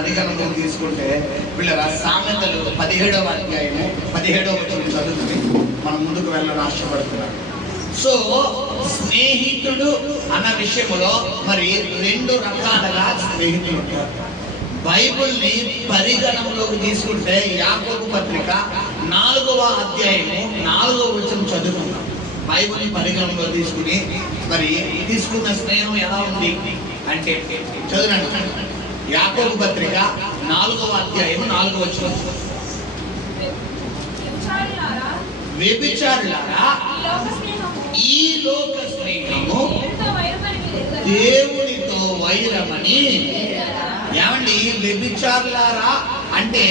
పరిగణనలోకి తీసుకుంటే వీళ్ళ సామెతలు 17వ అధ్యాయము 17వ వచనం చదువుకుని మనం ముందుకు వెళ్ళడం ఆశపడుతున్నాం. సో స్నేహితుడు అన్న విషయంలో మరి 2 రకాలుగా స్నేహితులు ఉంటారు. బైబిల్ని పరిగణనలోకి తీసుకుంటే యాకోబు పత్రిక 4వ అధ్యాయము 4వ వచనం చదువుకుంటాం. బైబిల్ని పరిగణనలో తీసుకుని మరి తీసుకున్న స్నేహం ఎలా ఉంది అంటే చదువునండి. యాకోబు పత్రిక 4వ అధ్యాయము 4వ వచనం. వ్యభిచారులారా, ఈ లోక స్నేహము దేవునితో వైరమని. ఏమండి, వ్యభిచారులారా అంటే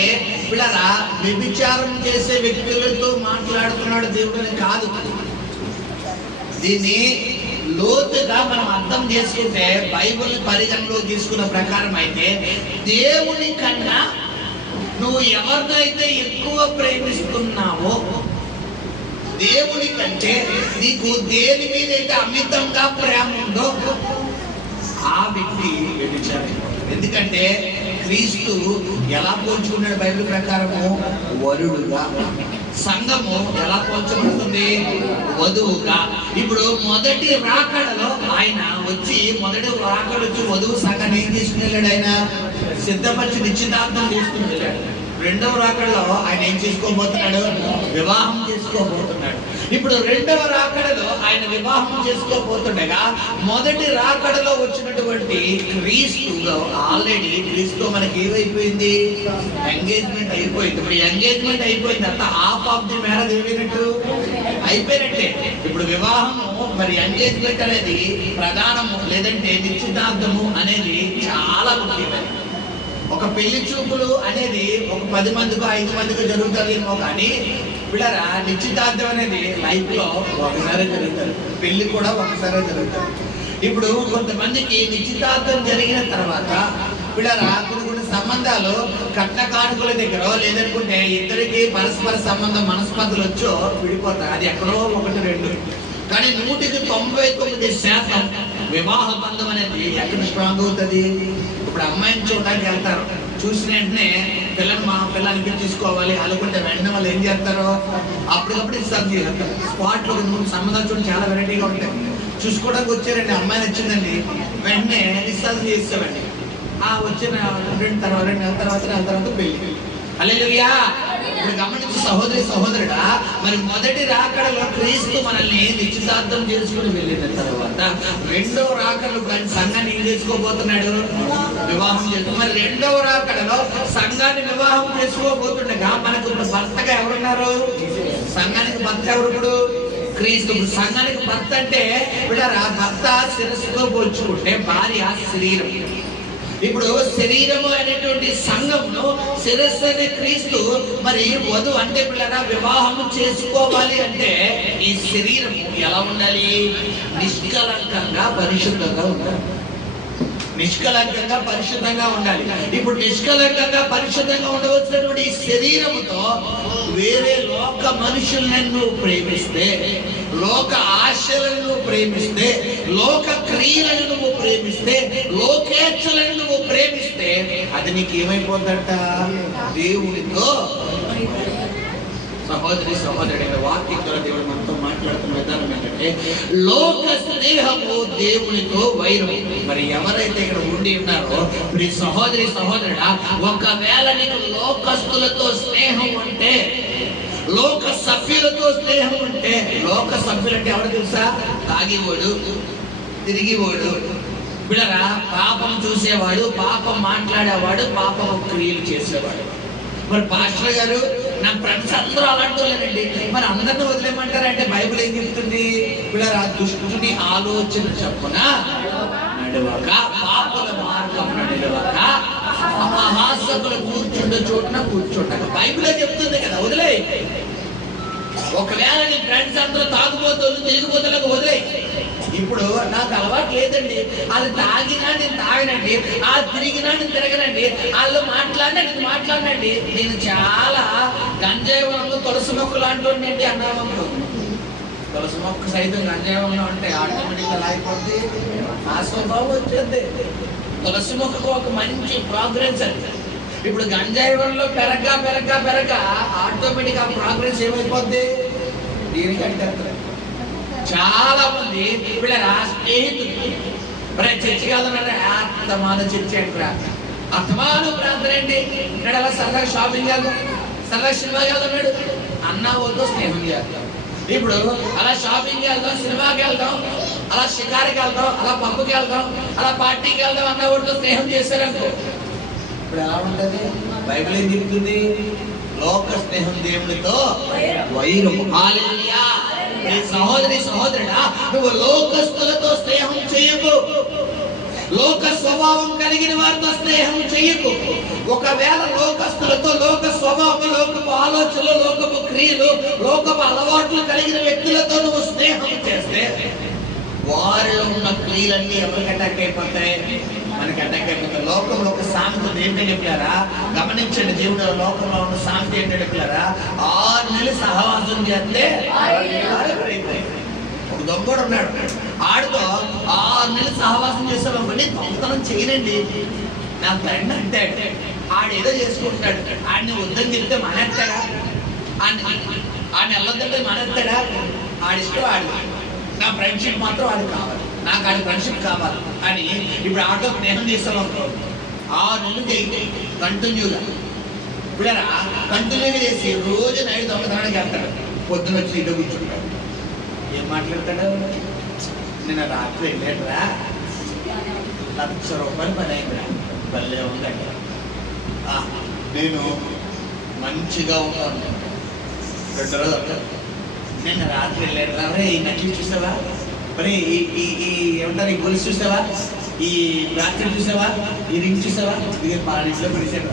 పిల్లరా వ్యభిచారం చేసే వ్యక్తులతో మాట్లాడుతున్నాడు దేవుడిని కాదు. దీన్ని లోతుగా మనం అర్థం చేసుకుంటే బైబిల్ పరిగణలో తీసుకున్న ప్రకారం అయితే దేవుని కన్నా నువ్వు ఎవరినైతే ఎక్కువ ప్రేమిస్తున్నావో, దేవుని కంటే నీకు దేని మీద అయితే అమితంగా ప్రేమ ఉందో ఆ వ్యక్తి వ్యభిచారి. ఎందుకంటే క్రీస్తు ఎలా పోల్చుకున్నాడు బైబిల్ ప్రకారము? వరుడుగా. సంఘము ఎలా పోల్చబడుతుంది? వధువుగా. ఇప్పుడు మొదటి రాకడలో ఆయన వచ్చి వధువు సంఘాన్ని ఏం తీసుకుని వెళ్ళాడు? ఆయన సిద్ధపరిచి నిశ్చితార్థం తీసుకుని వెళ్ళాడు. 2వ రాకడలో ఆయన ఏం చేసుకోబోతున్నాడు? వివాహం చేసుకోబోతున్నాడు. ఇప్పుడు 2వ రాకడలో ఆయన వివాహం చేసుకోబోతుండగా మొదటి రాకడలో వచ్చినటువంటి క్రీస్తులో ఆల్రెడీ క్రీస్తు మనకి ఏమైపోయింది? ఎంగేజ్మెంట్ అయిపోయింది. ఇప్పుడు ఎంగేజ్మెంట్ అయిపోయింది అంత హాఫ్ ఆఫ్ ది మ్యారేజ్ అయిపోయినట్టే. ఇప్పుడు వివాహము మరి ఎంగేజ్మెంట్ అనేది ప్రధానము, లేదంటే నిశ్చితార్థము అనేది చాలా ముఖ్యమైనది. ఒక పెళ్లి చూపులు అనేది ఒక 10 మందికో 5 మందికో జరుగుతుందేమో, కానీ పిల్లరా నిశ్చితార్థం అనేది లైఫ్ లో ఒకసారి జరుగుతుంది. పెళ్లి కూడా ఒకసారి జరుగుతుంది. ఇప్పుడు కొంతమందికి నిశ్చితార్థం జరిగిన తర్వాత పిల్లరా కొన్ని సంబంధాలు కట్న కానుకల దగ్గర, లేదనుకుంటే ఇద్దరికి పరస్పర సంబంధం మనస్పర్ధలు వచ్చో విడిపోతారు. అది ఎక్కడో 1-2. కానీ 199% వివాహ బంధం అనేది ఎక్కడ స్ట్రాంగ్ అవుతుంది? ఇప్పుడు అమ్మాయిని చూడడానికి వెళ్తారు, చూసిన వెంటనే మా పిల్లలకి తీసుకోవాలి అనుకుంటే వెంటనే వాళ్ళు ఏం చేస్తారు? అప్పటికప్పుడు ఇస్తారు చేస్తారు. స్పాట్లో సంబంధాలు చూడండి చాలా వెరైటీగా ఉంటాయి. చూసుకోవడానికి వచ్చారండి, అమ్మాయి నచ్చిందండి, వెంటనే ఇస్తారు చేస్తామండి. వచ్చిన 2 నెలల తర్వాత పెళ్లి. హల్లెలూయా. ఇప్పుడు గమనించి సహోదరుడా, మరి మొదటి రాకడలో క్రీస్తు మనల్ని నిశ్చితార్థం చేసుకుని వెళ్ళిన తర్వాత 2వ రాకడలో సంఘాన్ని ఏం చేసుకోబోతున్నాడు? వివాహం చేసుకో. మరి 2వ రాకడలో సంఘాన్ని వివాహం చేసుకోబోతుండగా మనకు ఇప్పుడు భర్తగా ఎవరున్నారు? సంఘానికి భర్త ఎవరు? ఇప్పుడు క్రీస్తు. సంఘానికి భర్త అంటే వీళ్ళరా భర్త శిరస్సుతో పోల్చుకుంటే భార్య శరీరం. ఇప్పుడు శరీరము అనేటువంటి సంఘంలో శిరస్సు అనే క్రీస్తు. మరి వధువు అంటే పిల్లరా వివాహము చేసుకోవాలి అంటే ఈ శరీరం ఎలా ఉండాలి? నిష్కలంకంగా పరిశుద్ధంగా ఉండాలి. నిష్కలంకంగా పరిశుద్ధంగా ఉండాలి. ఇప్పుడు నిష్కలంకంగా పరిశుద్ధంగా ఉండవలసినటువంటి ఈ శరీరముతో వేరే లోక మనుషులను ప్రేమిస్తే, లోక ఆశలను నువ్వు ప్రేమిస్తే, లోక క్రియలను నువ్వు ప్రేమిస్తే, లోకేచ్ఛలను నువ్వు ప్రేమిస్తే అది నీకు ఏమైపోతుందట? దేవునితో. సహోదరుడైన వాక్యంతో దేవుడు మనతో మాట్లాడుతున్న విధానం ఏంటంటే లోక స్నేహము దేవునితో వైరం. మరి ఎవరైతే ఇక్కడ ఉండి ఉన్నారో సహోదరుడా, ఒకవేళ నీకు లోకస్తులతో స్నేహం ఉంటే, లోక సభ్యులతో స్నేహం ఉంటే, లోక సభ్యులు అంటే ఎవరు తెలుసా? తాగివాడు, తిరిగివాడు, బిడరా పాపం చూసేవాడు, పాపం మాట్లాడేవాడు, పాపం క్రియలు చేసేవాడు. మరి పాస్టర్ గారు నా ఫ్రెండ్స్ అందరూ అలాంటి వాళ్ళేనండి, మరి అందరిని వదిలేమంటారంటే బైబిల్ ఏం చెప్తుంది? బిడరా దుష్టుని ఆలోచన చొప్పున నడవక, పాపుల మార్గం నడవక, అపహాసకులు కూర్చుండ చోటున కూర్చుండక. బైబిలే చెప్తుంది కదా, వదిలే. ఒకవేళ నీ ఫ్రెండ్స్ అందరూ తాగుబోతులు తిరిగిపోతులకు వదిలే. ఇప్పుడు నాకు అలవాటు లేదండి, అది తాగినా నేను తాగనండి, ఆ తిరిగినా నేను తిరగనండి, వాళ్ళు మాట్లాడినా నేను మాట్లాడినండి. నేను చాలా గంజాయివనంలో తులసి మొక్కలు అంటుండండి అన్నామనుకో. తులసి మొక్క సైతం గంజాయివనంలో ఉంటే ఆటోమేటిక్గా అయిపోద్ది, ఆ స్వభావం వచ్చేది. తులసి మొక్కకు ఒక మంచి ప్రోగ్రెస్ అది. ఇప్పుడు గంజాయి వల్ల పెరగ ఆటోమేటిక్ ఆ ప్రోగ్రెస్ ఏమైపోద్ది? దీనికంటే చాలా మంది వీళ్ళ స్నేహితులు చర్చి కాదన్నారా, అత్తమాను చర్చి అంటారా, అత్తమాను ప్రార్థన ఏంటి, ఇక్కడ అలా సరదాగా షాపింగ్ వెళ్దాం, సరదాగా సినిమాకి వెళ్దాం, అన్న వద్దు స్నేహం చేద్దాం. ఇప్పుడు అలా షాపింగ్కి వెళ్దాం, సినిమాకి వెళ్దాం, అలా షికారికి వెళ్దాం, అలా పబ్బుకి వెళ్దాం, అలా పార్టీకి వెళ్దాం అన్న వాటితో స్నేహం చేశారనుకో, ఇప్పుడు ఎలా ఉంటుంది? బైబిల్ ఏం చెప్తుంది? లోక స్నేహం దేవుడితో వైరము. హల్లెలూయా. నీ సహోదరుడా, నువ్వు లోకస్తులతో స్నేహం చేయకు, లోక స్వభావం కలిగిన వారితో స్నేహం చేయకు. ఒకవేళ లోకస్తులతో, లోక స్వభావం, లోకపు ఆలోచనలు, లోకపు క్రియలు, లోకపు అలవాట్లు కలిగిన వ్యక్తులతో నువ్వు స్నేహం చేస్తే వారిలో ఉన్న క్రియలన్నీ ఎవరికి అటాక్ అయిపోతాయి? మనకి అటాక్ అయిపోతాయి. లోకంలో ఒక సామెత ఏంటంటే చెప్పారా, గమనించండి, దేవుడు లోకంలో ఉన్న సామెత ఏంటంటే చెప్పారా, 6 నెలలు సహవాసం చేస్తే ఒక దొంగడు ఉన్నాడు, ఆడితో 6 నెలలు సహవాసం చేస్తామని దొంగతనం చేయనండి. నా ఫ్రెండ్ అంటాడు, ఆడేదో చేసుకుంటాడు, ఆడిని వద్దని చెప్తే మానేస్తాడా? ఆడిని వెళ్ళొద్దంటే మానేస్తాడా? ఆడిష్టం ఆడి, నా ఫ్రెండ్షిప్ మాత్రం ఆడి కావాలి, నాకు ఆడి ఫ్రెండ్షిప్ కావాలి అని ఇప్పుడు ఆడితో స్నేహం చేస్తామనుకో, 6 నెలలు చేయి కంటిన్యూగా. ఇప్పుడు కంటిన్యూగా చేసి రోజు నైట్ దొంగతనానికి వెళ్తాడు, పొద్దున వచ్చి ఇంట్లో కూర్చుంటాడు. ఏం మాట్లాడతాడు? నిన్న రాత్రి వెళ్ళాడురా, ₹1,00,000 పని అయిందిరా, భలే ఉందండి, నేను మంచిగా ఉన్నాను. 2 రోజులు వస్తాను, నిన్న రాత్రి వెళ్ళాడురా, ఈ నకిలీ చూసావా, మరి ఈ ఏమంటారు, ఈ గొలుసు చూసావా, ఈ బ్రాస్లెట్ చూసావా, ఈ రింగ్ చూసావా, ఇది పలానింట్లో పడిసాడు,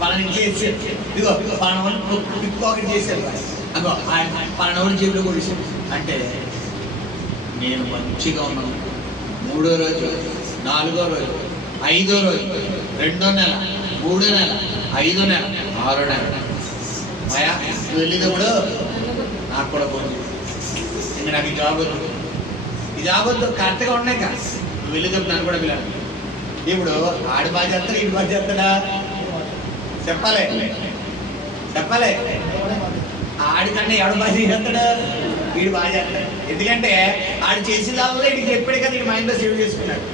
పలానింట్లో వేసాడు, ఇదిగో పలానా పిక్ పాకెట్ చేశాడు, అగో పలానా జేబులో కొడిసాడు. అంటే నేను మంచిగా ఉన్నాను. 3వ రోజు, 4వ రోజు, 5వ రోజు, 2వ నెల, 3వ నెల, 5వ నెల, 6వ నెల, మాయా నువ్వు వెళ్ళేటప్పుడు నాకు కూడా పోయింది, ఇంకా నాకు ఈ జాబ్ వద్దు, ఈ జాబ్ వద్దు, కరెక్ట్గా ఉన్నాయి కదా, నువ్వు వెళ్ళేటప్పుడు నన్ను కూడా పిల్లలు. ఇప్పుడు ఆడు బాగా చేస్తాడు, ఈడు బాగా చేస్తాడా? చెప్పాలి. ఆడికన్నా ఎవడు బాగా చేస్తాడు? వీడు బాగా చేస్తాడు. ఎందుకంటే ఆడు చేసిన దానివల్ల వీడికి చెప్పాడు కదా, వీడు మైండ్లో సేవ్ చేసుకున్నాడు,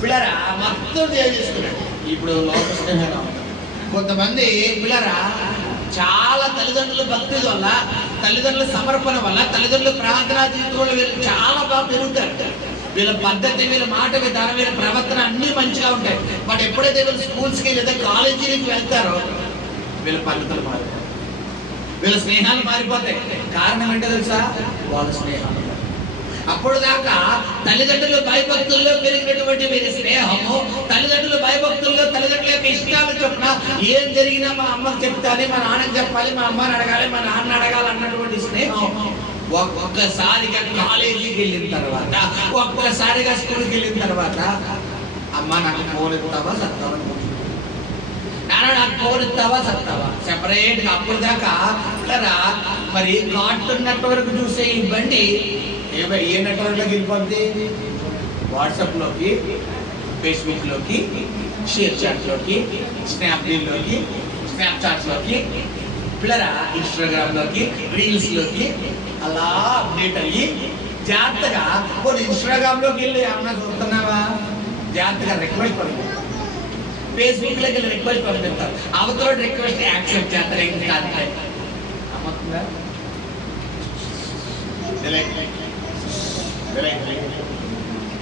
పిల్లరా మొత్తం సేవ్ చేసుకున్నాడు. ఇప్పుడు లోక స్నేహం కొంతమంది పిల్లరా చాలా తల్లిదండ్రుల భక్తి వల్ల, తల్లిదండ్రుల సమర్పణ వల్ల, తల్లిదండ్రుల ప్రార్థనా జీవితం వల్ల వీళ్ళు చాలా బాగా పెరుగుతారు. వీళ్ళ పద్ధతి, వీళ్ళ మాట విధానం, వీళ్ళ ప్రవర్తన అన్నీ మంచిగా ఉంటాయి. బట్ ఎప్పుడైతే వీళ్ళు స్కూల్స్కి లేదా కాలేజీలకు వెళ్తారో వీళ్ళ పద్ధతులు మారిపోతాయి, వీళ్ళ స్నేహాలు మారిపోతాయి. కారణం ఏంటో తెలుసా? వాళ్ళ స్నేహాలు. అప్పుడు దాకా తల్లిదండ్రుల భయభక్తుల్లో పెరిగినటువంటి వీరి స్నేహము, తల్లిదండ్రుల భయభక్తుల్లో తల్లిదండ్రుల యొక్క ఇష్టాలు చొప్పున ఏం జరిగినా మా అమ్మకి చెప్తాలి, మా నాన్నకి చెప్పాలి, మా అమ్మని అడగాలి, మా నాన్న అడగాలి అన్నటువంటి స్నేహం ఒక్కసారిగా కాలేజీకి వెళ్ళిన తర్వాత, ఒక్కసారిగా స్కూల్కి వెళ్ళిన తర్వాత, అమ్మ నాకు ఫోన్ ఇస్తావా సత్తావా, నాన్న నాకు ఫోన్ ఇస్తావా సత్తావా, సెపరేట్గా. అప్పుడు దాకా మరి కార్టూన్ నెట్వర్క్ చూసే ఈ బండి ఏ నెట్వర్క్లోకి వెళ్ళిపోద్ది? వాట్సాప్లోకి, ఫేస్బుక్లోకి, షేర్ చాట్లోకి, స్నాప్డీల్లోకి, స్నాప్చాట్లోకి, పిల్లరా ఇన్స్టాగ్రామ్లోకి, రీల్స్లోకి అలా అప్డేట్ అయ్యి జాగ్రత్తగా కొన్ని ఇన్స్టాగ్రామ్లోకి వెళ్ళి ఏమన్నా చూస్తున్నావా, జాగ్రత్తగా రిక్వెస్ట్ పంపిస్తారు, ఫేస్బుక్లోకి వెళ్ళి రిక్వెస్ట్ పంపిస్తారు, అవతల రిక్వెస్ట్ యాక్సెప్ట్ చేస్తారు. ఏం కాదు అమ్ముతుందా?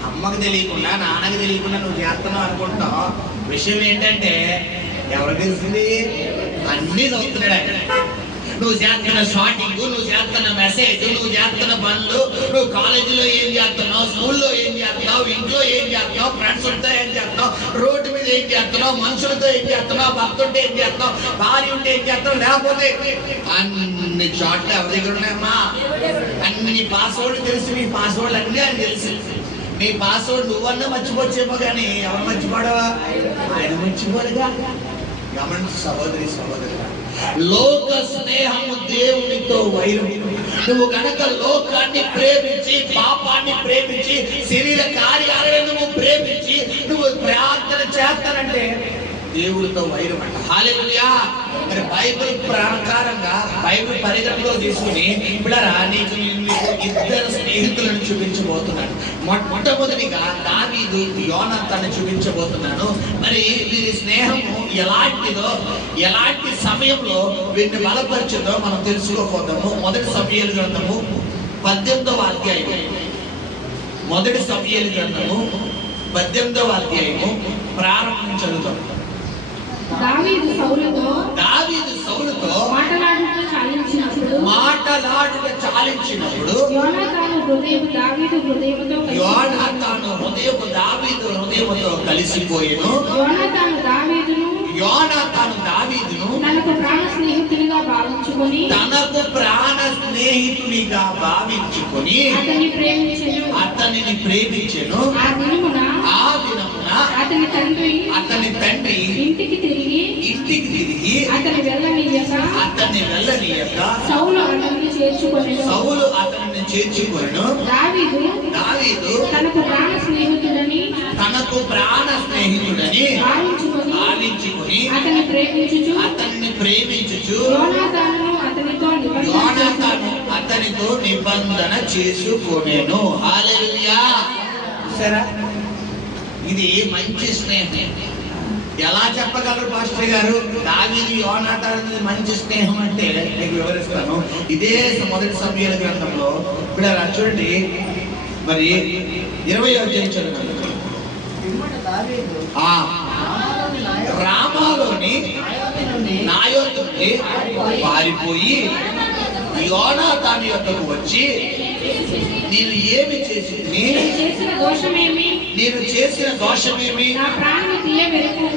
అమ్మకి తెలియకుండా, నాన్నకి తెలియకుండా నువ్వు చేస్తున్నావు అనుకుంటావు. విషయం ఏంటంటే ఎవరికి తెలిసింది? అన్నీ చదువుతున్నాడు అక్కడ. నువ్వు చేస్తున్న షార్టింగ్, నువ్వు చేస్తున్న మెసేజ్, నువ్వు చేస్తున్న పనులు, నువ్వు కాలేజీలో ఏం చేస్తున్నావు, స్కూల్లో ఏం చేస్తున్నావు, ఇంట్లో ఏం చేస్తున్నావు, ఫ్రెండ్స్తో ఏం చేస్తున్నావు, రోడ్డు మీద ఏం చేస్తున్నావు, మనుషులతో ఏం చేస్తున్నావు, భక్తుంటే ఏం చేస్తున్నావు, భార్య ఉంటే ఏం చేస్తున్నావు, లేకపోతే అన్ని షార్ట్లు ఎవరి దగ్గర ఉన్నాయమ్మా? అన్ని పాస్వర్డ్ తెలుసు, నీ పాస్వర్డ్లు అన్నీ అని తెలుసు. నీ పాస్వర్డ్ నువ్వన్నా మర్చిపోవచ్చేమో కానీ ఎవరు మర్చిపోవడవా? ఆయన మర్చిపోరుగా. గమనించి సహోదరి సహోదరుగా, లోక స్నేహము దేవునితో వైరం. నువ్వు గనక లోకాన్ని ప్రేమించి, పాపాన్ని ప్రేమించి, శరీర కార్యాలను నువ్వు ప్రేమించి నువ్వు ప్రార్థన చేస్తానంటే దేవుడితో వైరం అంట. హల్లెలూయా. మరి బైబిల్ ప్రకారంగా, బైబిల్ పరిగణలో తీసుకుని బిడ్డలారా, నీకు ఇద్దరు స్నేహితులను చూపించబోతున్నాను. మొట్టమొదటిగా దావీదు యోనాతాను చూపించబోతున్నాను. మరి వీరి స్నేహము ఎలాంటిదో, ఎలాంటి సమయంలో వీరిని బలపరిచిందో మనం తెలుసుకోపోతాము. మొదటి సమూయేలు గ్రంథము 18వ అధ్యాయము, మొదటి సమూయేలు గ్రంథము 18వ అధ్యాయము ప్రారంభం చదువుతాం. దావీదు సౌలుతో మాటలాడుట చాలించినప్పుడు యోనాతాను హృదయము దావీదు హృదయముతో కలిసిపోయెను. యోనాతాను దావీదును తనకు ప్రాణ స్నేహితునిగా భావించుకొని అతనిని ప్రేమించెను. ఆ దినమున అతని తండ్రి ఇంటికి తిరిగి అతని వెళ్ళనీయక సౌలు అతనిని చేర్చుకొనెను. దావీదు తనకు ప్రాణ స్నేహితుడని భావించుకొని అతనిని ప్రేమించుచు యోనాతాను అతనితో నిబంధన చేసుకొనెను. హల్లెలూయా. సరే, ఇది మంచి స్నేహం. ఎలా చెప్పగలరు పాస్టర్ గారు దావీదు యోనాతాను మంచి స్నేహం అంటే? మీకు వివరిస్తాను. ఇదే మొదటి సమూయేలు గ్రంథంలో ఇప్పుడు చూడండి, మరి 20వ అధ్యాయం చదువుతాను. రామాలోని నాయోతు నుండి పారిపోయి యోనాతాను యొద్దకు వచ్చి, నేను ఏమి చేసింది? నేను చేసిన దోషమేమి?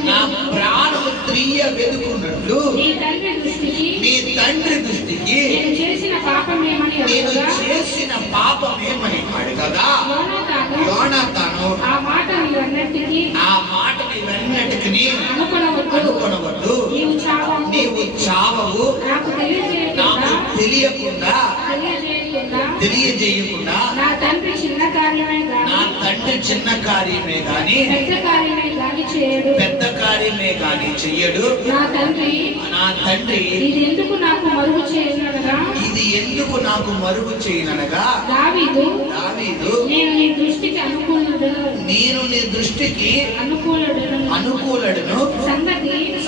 నా ప్రాణము తీయ వెదుకున్నట్లు నీ తండ్రి దృష్టికి నేను చేసిన పాపమేమని అడగగా యోనాతాను ఆ మాటని ఇవన్నిటికి అనుకొనవద్దు, నీవు చావవు, నాకు తెలియజేయకుండా నా తండ్రి చిన్న కార్యమే గాని పెద్ద కార్యమే గాని చెయ్యడు. నా తండ్రి ఇది ఎందుకు నాకు మరుగు చేయనగా దావీదు నేను నీ దృష్టికి అనుకూలుడును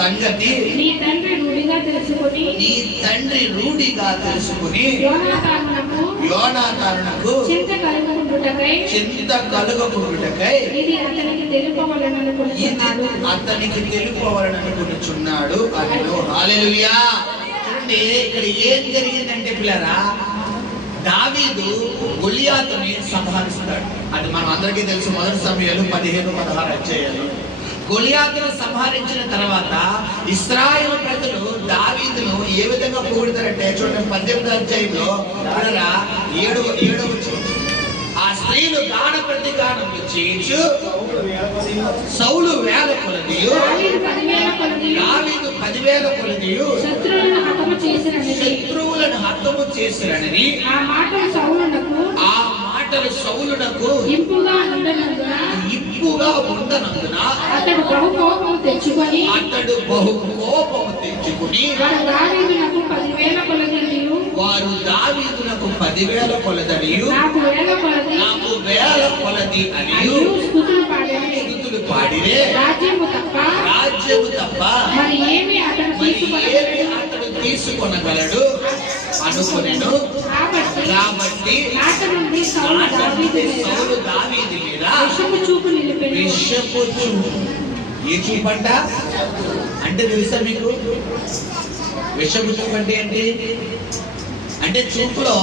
సంగతి నీ తండ్రి రూఢిగా తెలుసుకుని యోనాతానునకు చింత కలుగకుండుటకై ఇది అతనికి తెలుపవలననుకొనుచున్నాడు అనెను. హల్లెలూయా. చూడండి, ఇక్కడ ఏం జరిగిందంటే పిల్లరా, దావీదు గొలియాతుని సంహరిస్తాడు. అది మనం అందరికీ తెలుసు. మొదటి సమూయేలు 15-16 అధ్యాయాలు. గొలియాతును సంహరించిన తర్వాత ఇశ్రాయేలు ప్రజలు దావీదును ఏ విధంగా పొగుడుతారంటే చూడండి, 18వ అధ్యాయంలో 7వ వచనం. ఆ స్త్రీలు గాన ప్రతిగానం చేయించు సౌలు 1000 కొలదియు దావీదు 10,000 కొలదియు శత్రువులను హతము చేసిరని ఆ మాటలు సౌలునకు ఇంపుగా ఉండనందున అతడు బహు కోపము తెచ్చుకొని వారు దావీదునకు 10,000 కొలదనియు నాకు 1,000 కొలది అనియు స్తుతులు పాడిరే. రాజ్యము తప్ప మరి ఏమి అతడు తీసుకొనగలడు అనుకొనెను. కాబట్టి సౌలు దావీదు మీద విషపు చూపు. ఈ చూపంట అంటే తెలుసా మీకు? విషపు చూపు అంటే ఏంటి? అంటే చూపులో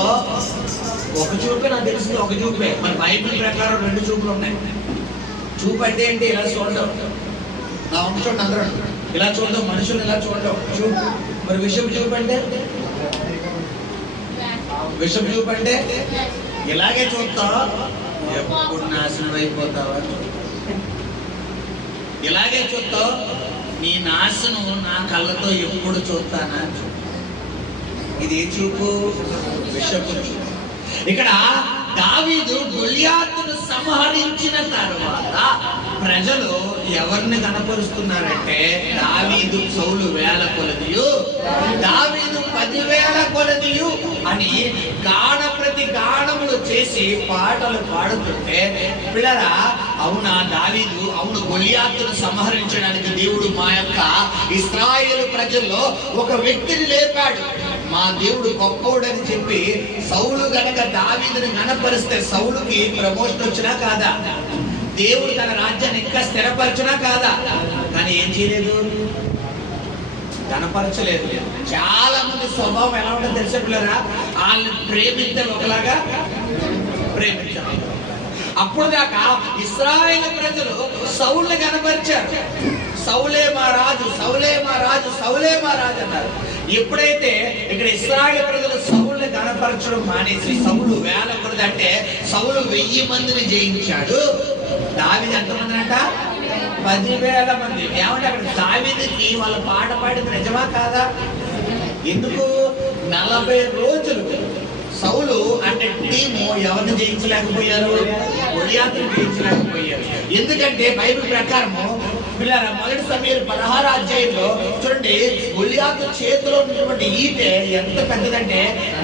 ఒక చూపే నాకు తెలుసు, ఒక చూపే. మన బైబిల్ ప్రకారం 2 చూపులు ఉన్నాయి. చూపు అంటే ఏంటి? ఇలా చూడడం. నా వంశం అందరూ ఇలా చూడడం, మనుషులు ఇలా చూడడం చూపు. మరి విషపు చూపు అంటే ఇలాగే చూస్తా, ఎప్పుడు నాశనం అయిపోతావా? ఇలాగే చూస్తావు, నీ నాశనం నా కళ్ళతో ఎప్పుడు చూస్తానా? ఇది చూపు, విషపు చూపు. ఇక్కడ దావీదు గొలియాతును సంహరించిన తర్వాత ప్రజలు ఎవరిని కనపరుస్తున్నారంటే దావీదు సౌలు 1000 కొలదియు, దావీదు 10,000 కొలదియు అని గాన ప్రతి గానములు చేసి పాటలు పాడుతుంటే, పిల్లరా అవునా దావీదు, అవును గొలియాతును సంహరించడానికి దేవుడు మా యొక్క ఇశ్రాయేలు ప్రజల్లో ఒక వ్యక్తిని లేపాడు, మా దేవుడు గొప్పోడని చెప్పి సౌలు గనక దావీదుని కనపరిస్తే సౌలుకి ప్రమోషన్ వచ్చినా కాదా? దేవుడు తన రాజ్యాన్ని ఇంకా స్థిరపరచునా కాదా? కానీ ఏం చేయలేదు, కనపరచలేదు. చాలా మంది స్వభావం ఎలా ఉంటుందో తెలిసే పిల్లరా, వాళ్ళని ప్రేమిస్తే ఒకలాగా ప్రేమించారు. అప్పుడు దాకా ఇశ్రాయేలు ప్రజలు సౌలుని కనపరిచారు, సౌలే మా రాజు, సౌలే మా రాజు, సౌలే మా రాజు అన్నారు. ఎప్పుడైతే ఇక్కడ ఇశ్రాయేలు ప్రజలు సౌలుని కనపరచడం మానేసి సౌలు 1000 కొలది అంటే సౌలు 1000 మందిని జయించాడు, దావీదు ఎంతమంది అంట? 10,000 మంది. ఏమంటే అక్కడ దావీదుకి వాళ్ళ పాట పాడింది నిజమా కాదా? ఎందుకు 40 రోజులు సౌలు అంటే టీము ఎవరిని జయించలేకపోయారు? గొలియాతును జయించలేకపోయారు. ఎందుకంటే బైబిల్ ప్రకారము పిల్లల 1 సమూయేలు 16వ అధ్యాయంలో చూడండి, గొలియాతు చేతిలో ఉన్నటువంటి ఈటె ఎంత పెద్దదంటే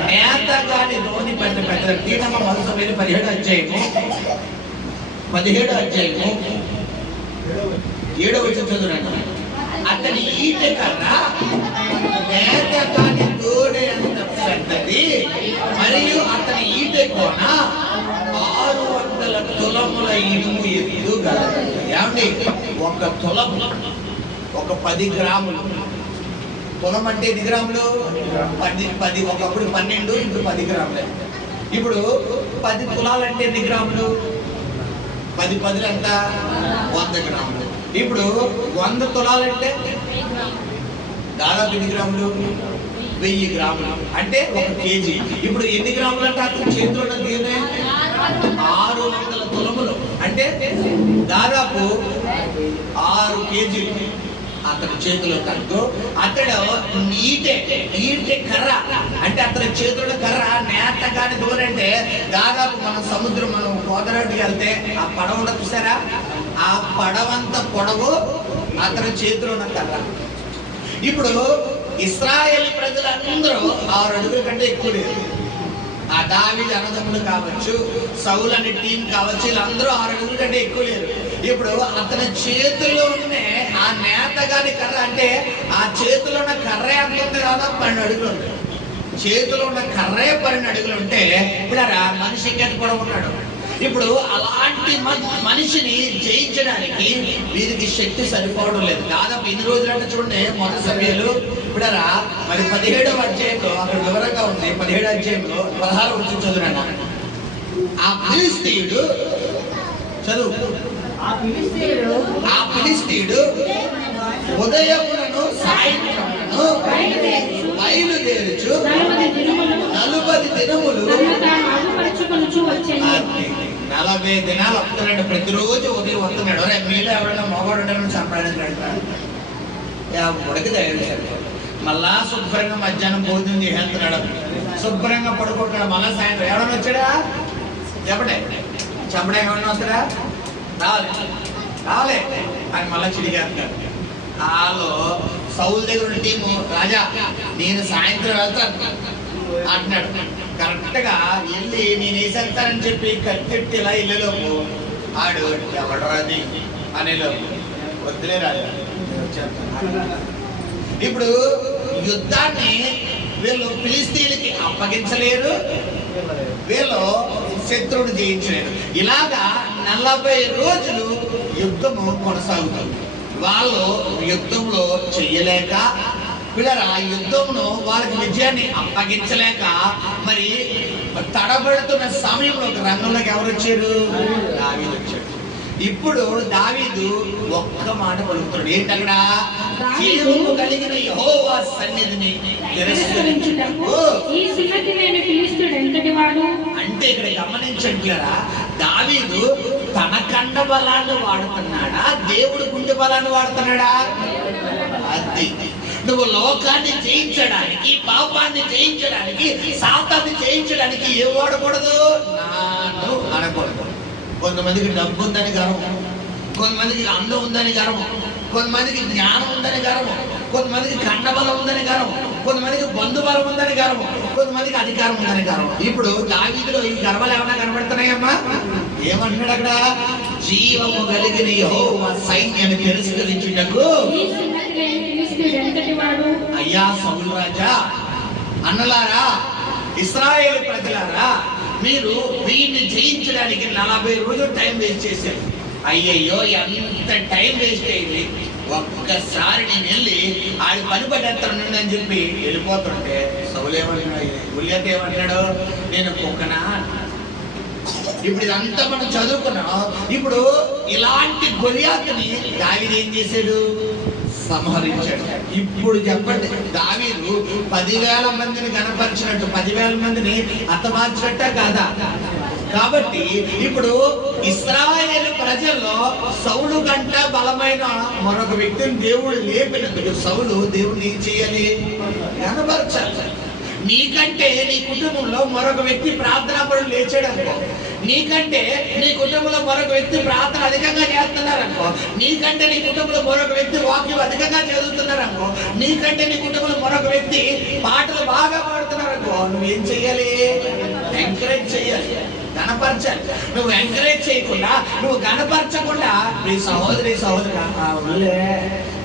నేతగాని నోని పెద్దది. తీనమ్మ 1 సమూయేలు 17వ అధ్యాయము 7వ వచనం చదువురండి. అతని ఈటె కన్నా నేతగాని తోడే అంత పెద్దది, మరియు అతని ఈటె కోన 600 తులముల ఇనుము ఎత్తు గలదు. ఏమండి, 1 తులము ఒక 10 గ్రాములు. తులం అంటే ఎన్ని గ్రాములు? 10. ఒకప్పుడు 12, ఇప్పుడు 10 గ్రాములే. ఇప్పుడు 10 తులాలంటే ఎన్ని గ్రాములు? 10 ఎంత? 100 గ్రాములు. ఇప్పుడు 100 తులాలంటే దాదాపు ఎన్ని గ్రాములు? 1000 గ్రాములు, అంటే 1 కేజీ. ఇప్పుడు ఎన్ని గ్రాములు అంటే అతని చేతిలో ఉన్నది 600 తులములు, అంటే దాదాపు 6 కేజీలు అతని చేతిలో కట్టు. అతడు ఈటె కర్ర, అంటే అతని చేతిలో కర్ర నేత కాని దూరంటే దాదాపు మనం గోదావరికి వెళ్తే ఆ పడవ ఉండదు చూసారా, ఆ పడవంత పొడవు అతని చేతిలో ఉన్న కర్ర. ఇప్పుడు ఇశ్రాయేలు ప్రజలందరూ 6 అడుగుల కంటే ఎక్కువ లేదు. ఆ దావీదు అన్నదమ్ములు కావచ్చు, సౌలు అనే టీం కావచ్చు, వీళ్ళందరూ 6 అడుగుల కంటే ఎక్కువ లేరు. ఇప్పుడు అతని చేతిలోనే ఆ నేతగాని కర్ర, అంటే ఆ చేతిలో ఉన్న కర్ర ఎంత ఉంది? దాదాపు 12 అడుగులు ఉంది. చేతిలో ఉన్న కర్రే 12 అడుగులు ఉంటే ఇప్పుడు మనిషి ఎంత పొడవు ఉన్నాడు? ఇప్పుడు అలాంటి మనిషిని జయించడానికి వీరికి శక్తి సరిపోవడం లేదు. దాదాపు 8 రోజులు అంటే చూడండి, 1 సమూయేలు ఇప్పుడరా మరి 17వ అధ్యాయంలో అక్కడ వివరంగా ఉంది. 17వ అధ్యాయంలో 16వ వచనం చదువురా. ఆ ఫిలిష్తీయుడు చదువు. ఆ ఫిలిష్తీయుడు ఉదయములను సాయంత్రములను బయలుదేరుచు 40 దినములు 40 దినాలు వస్తున్నాడు. ప్రతిరోజు ఉదయం వస్తున్నాడు. మీలో ఎవరైనా మగవాడు సంపాదించాడు ఉడకి తయారు, మళ్ళా శుభ్రంగా మధ్యాహ్నం భోజనం చేసేస్తున్నాడు, శుభ్రంగా పడుకుంటాడు. మళ్ళా సాయంత్రం ఎవరైనా వచ్చాడా? చెప్పడే ఎవరైనా వస్తాడా? రావాలి అని మళ్ళా చిడిగేస్తాడు. వాళ్ళు సౌలు దగ్గర ఉన్న టీము, రాజా నేను సాయంత్రం వెళ్తాను అంటున్నాడు. కరెక్ట్ గా వెళ్ళి నేను వేసేస్తానని చెప్పి కట్టెట్టి ఇలా ఇల్లులోపు ఆడు ఎవడరాది అనేలోపు వద్దులే రాజా. ఇప్పుడు యుద్ధాన్ని వీళ్ళు ఫిలిష్తీయులకి అప్పగించలేరు, వీళ్ళు శత్రువుని జయించలేరు. ఇలాగా 40 రోజులు యుద్ధము కొనసాగుతుంది. వాళ్ళు యుద్ధంలో చెయ్యలేక పిల్లల యుద్ధంలో వాళ్ళకి విజయాన్ని అప్పగించలేక మరి తడబడుతున్న సమయంలో రంగంలోకి ఎవరు వచ్చారు? దావీదు వచ్చాడు. ఇప్పుడు దావీదు ఒక్క మాట పలుకుతున్నాడు. ఏంటక్కడ? జీవము కలిగిన యెహోవా సన్నిధిని తిరస్కరించుటకు అంటే ఇక్కడ గమనించట్లేరా, దావీదు తన కండ బలాన్ని వాడుతున్నాడా, దేవుడి గుండె బలాన్ని వాడుతున్నాడా? శక్తి. నువ్వు లోకాన్ని జయించడానికి, పాపాన్ని జయించడానికి, సాతాన్ని జయించడానికి ఏం వాడకూడదు? నాను అనకూడదు. కొంతమందికి డబ్బు ఉందని గర్వం, కొంతమందికి అందం ఉందని గర్వం, కొంతమందికి జ్ఞానం ఉందని గర్వం, కొంతమందికి కండబలం ఉందని గర్వం, కొంతమందికి బంధుబలం ఉందని గర్వం, కొంతమందికి అధికారం ఉందని గర్వం. ఇప్పుడు దావీదులో ఈ గర్వాలు ఏమైనా కనబడుతున్నాయమ్మా? ఏమంటున్నాడు అక్కడ? జీవము కలిగిన యెహోవా సైన్యాన్ని తిరస్కరించుటకు అయ్యా సౌలు రాజా, అన్నలారా, ఇశ్రాయేలు ప్రజలారా, మీరు వీడిని జయించడానికి 40 రోజులు టైం వేస్ట్ చేశారు. అయ్యయ్యో, ఎంత టైం వేస్ట్ అయింది. ఒక్కసారి నేను వెళ్ళి ఆడి పని పడేస్తాను అని చెప్పి వెళ్ళిపోతుంటే సౌలు ఏమన్నాడు? గుళ్యాత ఏమన్నాడు? నేను కుక్కనా? ఇప్పుడు ఇదంతా మనం చదువుకున్నాం. ఇప్పుడు ఇలాంటి గొలియాతుని దావీదు ఏం చేశాడు? సంహరించాడు. ఇప్పుడు చెప్పండి, దావీదు 10,000 మందిని గణపరిచినట్టు 10,000 మందిని హతమార్చినట్ట కాదా? కాబట్టి ఇప్పుడు ఇశ్రాయేలు ప్రజల్లో సౌలు కంట బలమైన మరొక వ్యక్తిని దేవుడు లేపినందుకు సౌలు దేవుడిని ఏం చేయాలి? గణపరచాలి. నీకంటే నీ కుటుంబంలో మరొక వ్యక్తి ప్రార్థనాపరుడు లేచాడు అనుకో, నీకంటే నీ కుటుంబంలో మరొక వ్యక్తి ప్రార్థన అధికంగా చేస్తున్నారు అనుకో, నీకంటే నీ కుటుంబంలో మరొక వ్యక్తి వాక్యం అధికంగా చదువుతున్నారు అనుకో, నీకంటే నీ కుటుంబంలో మరొక వ్యక్తి పాటలు బాగా పాడుతున్నారు అనుకో, నువ్వేం చెయ్యాలి? ఎంకరేజ్ చెయ్యాలి, గణపరచాలి. నువ్వు ఎంకరేజ్ చేయకుండా, నువ్వు గణపరచకుండా, మీ సహోదరి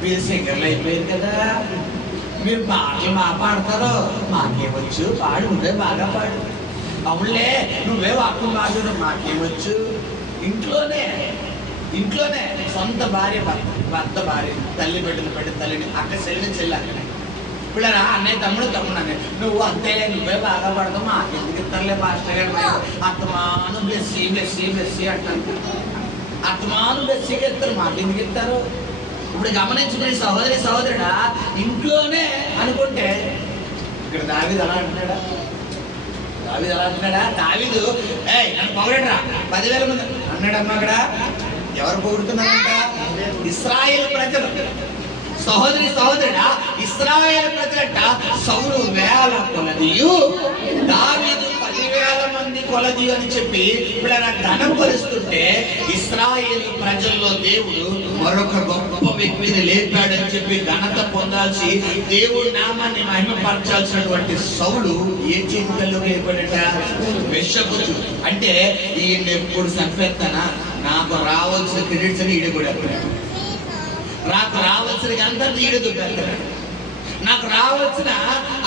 మీరు సింగర్లు అయిపోయారు కదా, మీరు పాటలు బాగా పాడతారు, మాకేమొచ్చు, పాడు, నువ్వే బాగా పాడు. అవునులే, నువ్వే వాక్యం పాడు, మాకేమొచ్చు. ఇంట్లోనే సొంత భార్య భర్త భార్య, తల్లి బిడ్డలు పెట్టి తల్లిని, అక్క చెల్లిని చెల్లి అక్కడ పిల్లరా, అన్నయ్య తమ్ముడు అన్నయ్య, నువ్వు అంతేలే, నువ్వే బాగా పడతావు, మాకెందుకు ఇస్తారులే పాస్టర్ గారు, అత్తమాను బ్లెస్సీ అంటాను. అత్తమాను బ్లెస్సీకి ఇస్తారు, మాకెందుకు ఇస్తారు? ఇప్పుడు గమనించుకునే సహోదరుడా, ఇంట్లోనే అనుకుంటే ఇక్కడ దావీదు అలా అంటున్నాడా? దావీదు నన్ను పొగడరా 10,000 మంది అన్నాడమ్మా. అక్కడ ఎవరు పొగుడుతున్నారంట? ఇశ్రాయేలు ప్రజలు. సహోదరుడా, ఇశ్రాయేలు ప్రజలంట సౌలు 1000 కొలదియు, దావీదు 10,000 మంది కొలదియు అని చెప్పి ఇప్పుడు ఘనపరుస్తుంటే, ఇశ్రాయేలు ప్రజల్లో దేవుడు మరొక గొప్ప వ్యక్తిని లేపాడని చెప్పి ఘనత పొందాల్సి, దేవుడి నామాన్ని మహిమపరచాల్సినటువంటి సౌలు ఏ చింతల్లోకి ఏర్పడట? విషపుచు. అంటే ఈయన ఎప్పుడు చంపేస్తానా, నాకు రావాల్సిన క్రెడిట్స్ అని ఈడ కూడా నాకు రావాల్సిన అంతా ఈడుతో పెడతాడు, నాకు రావాల్సిన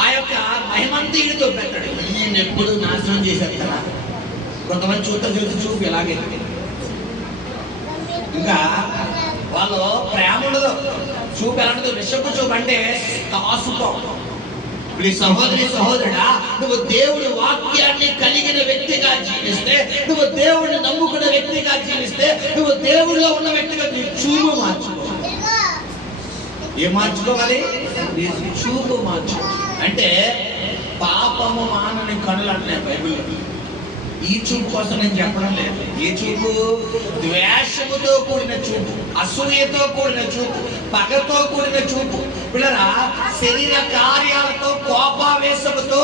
ఆ యొక్క మహిమంతా ఈడుతో పెట్టాడు. ఈయన ఎప్పుడు నాశనం చేసేస్తాడా? కొంతమంది చూపు ఎలాగే, ఇంకా వాళ్ళు ప్రేమ ఉండదు, చూపు ఎలా ఉండదు, విషపు చూపు అంటే కాసుకో. ఇప్పుడు సహోదరుడా, నువ్వు దేవుడి వాక్యాన్ని కలిగిన వ్యక్తిగా జీవిస్తే, నువ్వు దేవుడిని నమ్ముకున్న వ్యక్తిగా జీవిస్తే, నువ్వు దేవుడిలో ఉన్న వ్యక్తిగా నీ చూపు మార్చుకో. ఏం మార్చుకోవాలి? చూపు మార్చుకో. అంటే పాపము మానని కనులు అంటున్నాయి బైబిల్లో. ఈ చూపు కోసం నేను చెప్పడం లేదు. ఏ చూపు? ద్వేషముతో కూడిన చూపు, అసూయతో కూడిన చూపు, పగతో కూడిన చూపు, పిల్లరా శరీర కార్యాలతో కోపావేశముతో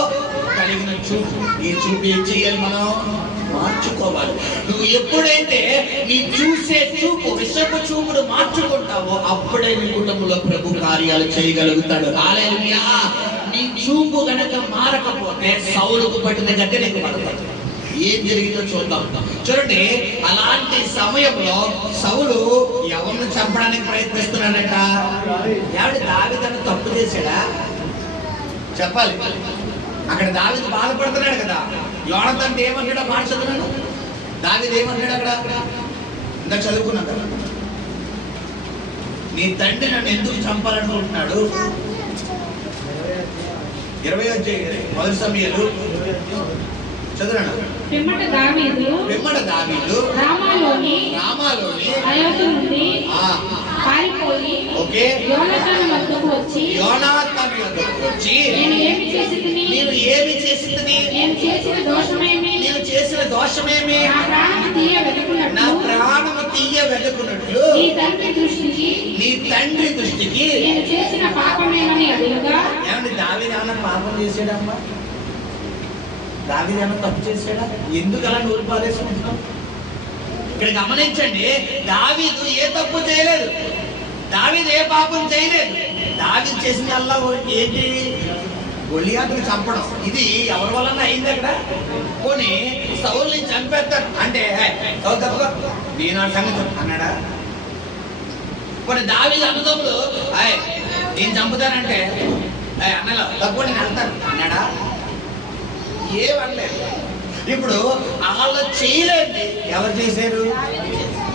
కలిగిన చూపు. ఈ చూపు ఏం చేయాలి? మనం మార్చుకోవాలి. నువ్వు ఎప్పుడైతే నీ చూసే చూపు, విషపు చూపును మార్చుకుంటావో అప్పుడే నీ కుటుంబంలో ప్రభు కార్యాలు చేయగలుగుతాడు. హల్లెలూయా. నీ చూపు గనక మారకపోతే సౌలుకు పట్టిన గట్టి నీకు పడతాడు. ఏం జరిగిందో చూద్దాం. చూడండి, అలాంటి సమయంలో సౌలు ఎవరిని చంపడానికి ప్రయత్నిస్తున్నాడట? దావీదును తప్పు చేశాడా? చెప్పాలి. అక్కడ దావీదు బాధపడుతున్నాడు కదా. యోనతాను ఏమన్నాడో మాట చదువున్నాడు. దావీదు ఏమన్నాడు అక్కడ? ఇంకా చదువుకున్నాడు కదా, నీ తండ్రి నన్ను ఎందుకు చంపాలనుకుంటున్నాడు? 20 సమయాలు చదువురాడు. పిమ్మట దావీదు రామాలోని అయోధ్య నుండి పారిపోయి యోనాతాను వద్దకు వచ్చి నేను ఏమి చేసితిని? నేను చేసిన దోషమేమి? నా ప్రాణము తీయ వెతుకున్నట్లు నీ తండ్రి దృష్టికి నేను చేసిన పాపం పాపం చేసాడమ్మా? దావీదు ఏమన్నా తప్పు చేసాడా? ఎందుకు అలా నోరు పారేసుకుంటున్నాం? ఇక్కడ గమనించండి, దావీదు ఏ తప్పు చేయలేదు, దావీదు ఏ పాపం చేయలేదు. దావీదు చేసిందల్లా ఏంటి? గొలియాతుని చంపడం. ఇది ఎవరి వలన అయింది? అక్కడ పోనీ సౌలుని చంపేస్తారు అంటే సౌలు తప్పుగా నేను ఆ సంగతి అన్నాడా? పోనీ దావీదు అన్నదమ్ములు నేను చంపుతానంటే అన్నలో తప్పు నేను వెళ్తాను అన్నాడా? ఏమనలేదు. ఇప్పుడు వాళ్ళు చేయలేండి, ఎవరు చేశారు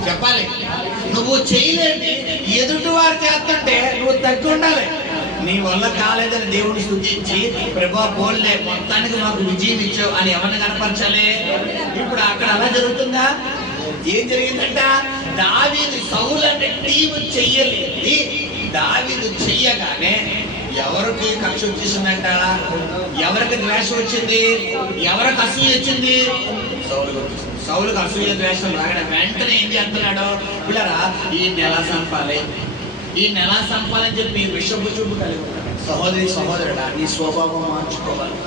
చెప్పాలి? నువ్వు చేయలేండి, ఎదుటి వారు చేస్తుంటే నువ్వు తగ్గి ఉండాలి. నీ వల్ల కాలేదని దేవుడిని స్తుతించి ప్రభా పోలే మొత్తానికి మాకు విజయం ఇచ్చావు అని ఎవరిని కనపరచాలి? ఇప్పుడు అక్కడ అలా జరుగుతుందా? ఏం జరిగిందంట? దావీదు సౌలు అంటే టీము చెయ్యలేదు. దావీదు చెయ్యగానే ఎవరికి కక్ష వచ్చేసిందంట? ఎవరికి ద్వేషం వచ్చింది? ఎవరికి అసూయ వచ్చింది? సౌలుకు అసూయ ద్వేషం రాగానే వెంటనే ఏం చేస్తున్నాడు? పిల్లరా ఈ నెల సంపాలి, ఈ నెల సంపాలని చెప్పి విషపు చూపు కలిగి ఉన్నాడు. సహోదరి సహోదరుడా, నీ స్వభావం మార్చుకోవాలి.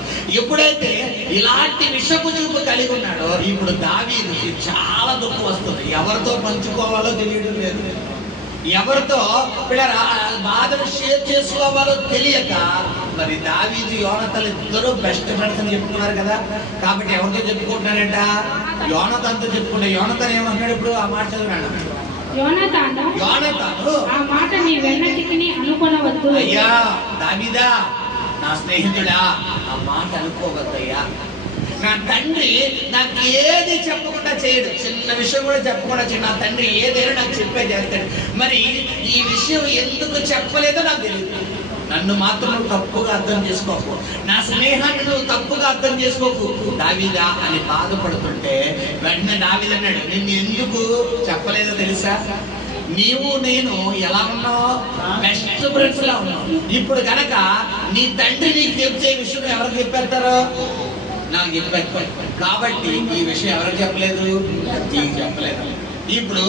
ఎప్పుడైతే ఇలాంటి విషపు చూపు కలిగి ఉన్నాడో ఇప్పుడు దావీదుకి చాలా దుఃఖం వస్తుంది. ఎవరితో పంచుకోవాలో తెలియడం లేదు, ఎవరితో పిల్లరా బాధను షేర్ చేసుకోవాలో తెలియక మరి దావీదు యోనతాను ఇద్దరు బెస్ట్ ఫ్రెండ్స్ అని చెప్పుకున్నారు కదా. కాబట్టి ఎవరితో చెప్పుకుంటున్నాడంట? యోనతానుతో చెప్పుకుంటే యోనతాను ఏమంటాడు? ఇప్పుడు ఆ మాట చదివాడు. యోనతాను ఆ మాట నీ వెన్నటికి అనుకొనవద్దు. అయ్యా దావీదా, నా స్నేహితుడా, ఆ మాట అనుకోవద్దయ్యా. నా తండ్రి నాకు ఏది చెప్పకుండా చేయడు, చిన్న విషయం కూడా చెప్పకుండా చేయడు. నా తండ్రి ఏదైనా నాకు చెప్పే చేస్తాడు. మరి ఈ విషయం ఎందుకు చెప్పలేదో నాకు తెలియదు. నన్ను మాత్రం నువ్వు తప్పుగా అర్థం చేసుకోకు, నా స్నేహాన్ని నువ్వు తప్పుగా అర్థం చేసుకోకు దావీదా అని బాధపడుతుంటే వెంటనే దావీదు అన్నాడు, నిన్ను ఎందుకు చెప్పలేదో తెలుసా? నీవు నేను ఎలా ఉన్నావు? బెస్ట్ ఫ్రెండ్స్ లా ఉన్నావు. ఇప్పుడు కనుక నీ తండ్రి నీకు చెప్పే విషయం ఎవరికి చెప్పేస్తారు? నాకు చెప్పారు. కాబట్టి ఈ విషయం ఎవరికి చెప్పలేదు? నీకు చెప్పలేదు. ఇప్పుడు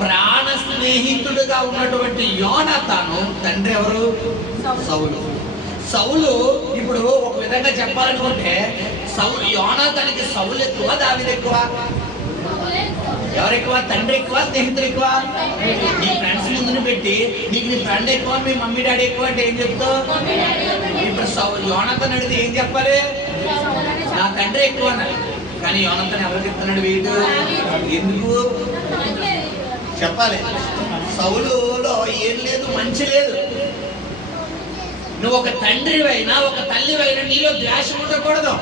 ప్రాణ స్నేహితుడుగా ఉన్నటువంటి యోనతాను తండ్రి ఎవరు? సౌలు. సౌలు ఇప్పుడు ఒక విధంగా చెప్పాలనుకుంటే సౌలు యోనతానికి సౌలు ఎక్కువ, దావీదు ఎక్కువ? ఎవరు ఎక్కువ? తండ్రి ఎక్కువ, స్నేహితుడు ఎక్కువ? నీ ఫ్రెండ్స్ ముందుని పెట్టి నీకు నీ ఫ్రెండ్ ఎక్కువ, మీ మమ్మీ డాడీ ఎక్కువ అంటే ఏం చెప్తావు? ఇప్పుడు యోనతాను అడిగితే ఏం చెప్పాలి? నా తండ్రి ఎక్కువ అన్నాడు. కానీ యోనతాను ఎవరు చెప్తున్నాడు? వీడు ఎందుకు చెప్పాలి? సౌలులో ఏం లేదు, మంచి లేదు. నువ్వు ఒక తండ్రివైనా ఒక తల్లివైనా నీలో ద్వేషం ఉండకూడదు,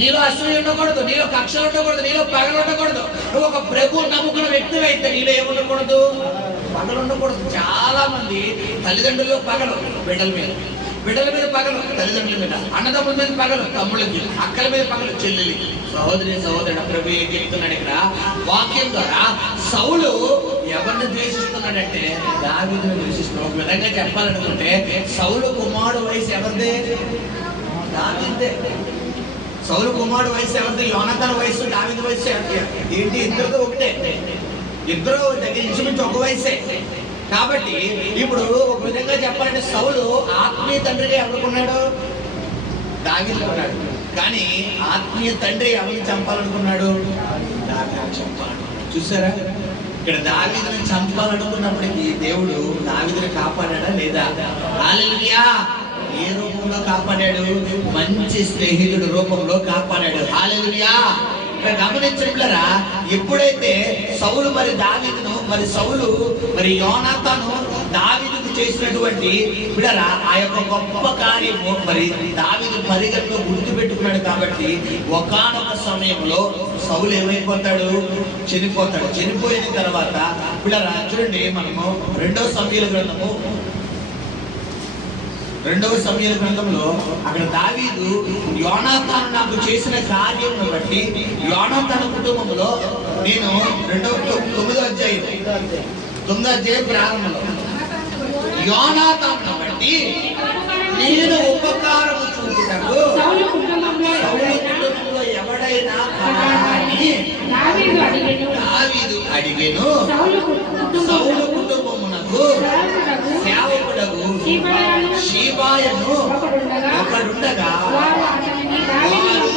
నీలో అసూయ ఉండకూడదు, నీలో కక్షలు ఉండకూడదు, నీలో పగలు ఉండకూడదు. నువ్వు ఒక ప్రభు నమ్ముకున్న వ్యక్తి అయితే నీలో ఏముండకూడదు? పగలు ఉండకూడదు. చాలా మంది తల్లిదండ్రులు పగలు బిడ్డల మీద, బిడ్డల మీద పగలు తల్లిదండ్రుల మీద, అన్నదమ్ముల మీద పగలు తమ్ముళ్ళకి, అక్కల మీద పగలు చెల్లెలికి. సహోదరి సహోదరుడు ప్రభు ఏం చెప్తున్నాడు ఇక్కడ వాక్యం ద్వారా? సౌలు ఎవరిని ద్వేషిస్తున్నాడంటే దావీదుని ద్వేషిస్తున్నాడు. ఒక విధంగా చెప్పాలనుకుంటే సౌలు కుమారుడు వయసు ఎవరిదే? దావీదే. సౌలు కుమారుడు వయసు ఎవరిది? యోనతాను వయసు, దావీదు వయసు ఏంటి? ఇద్దరితో ఒకటే, ఇద్దరు దగ్గర ఇంచుమించు ఒక వయసే. కాబట్టి ఇప్పుడు ఒక విధంగా చెప్పాలంటే సౌలు ఆత్మీయ తండ్రిగా ఎవరుకున్నాడు? దావీదు ఉన్నాడు. కానీ ఆత్మీయ తండ్రి ఎవరిని చంపాలనుకున్నాడు? దావీదుని చంపాలి. చూసారా? ఇక్కడ దావీదుని చంపాలనుకున్నప్పటికీ దేవుడు దావీదుని కాపాడా లేదా? హల్లెలూయా! ఏ రూపంలో కాపాడాడు? మంచి స్నేహితుడు రూపంలో కాపాడాడు. హల్లెలూయా! ఇక్కడ గమనించట్లరా, ఎప్పుడైతే సౌలు మరి దావీదును, మరి సౌలు మరి యోనాతాను దావీదుకు చేసినటువంటి బిడ్డరా ఆ యొక్క గొప్ప కార్యము మరి దావీదు పరిగణలో గుర్తుపెట్టుకున్నాడు. కాబట్టి ఒకానొక సమయంలో సౌలు ఏమైపోతాడు? చనిపోతాడు. చనిపోయిన తర్వాత బిడ్డరా చూడండి, మనము 2వ సమూయేలు గ్రంథంలో అక్కడ దావీదు యోనాతాను నాకు చేసిన కార్యమును బట్టి యోనాతాను కుటుంబంలో నేను 9వ అధ్యాయం ప్రారంభంలో యోనాతాను బట్టి నేను ఉపకారము చూపుటకు సౌలు కుటుంబంలో ఎవడైనా అని దావీదు అడిగెను. సౌలు కుటుంబమునకు సేవకుడగు షీబాయను ఒకడుండగా అక్కడుండగా వారు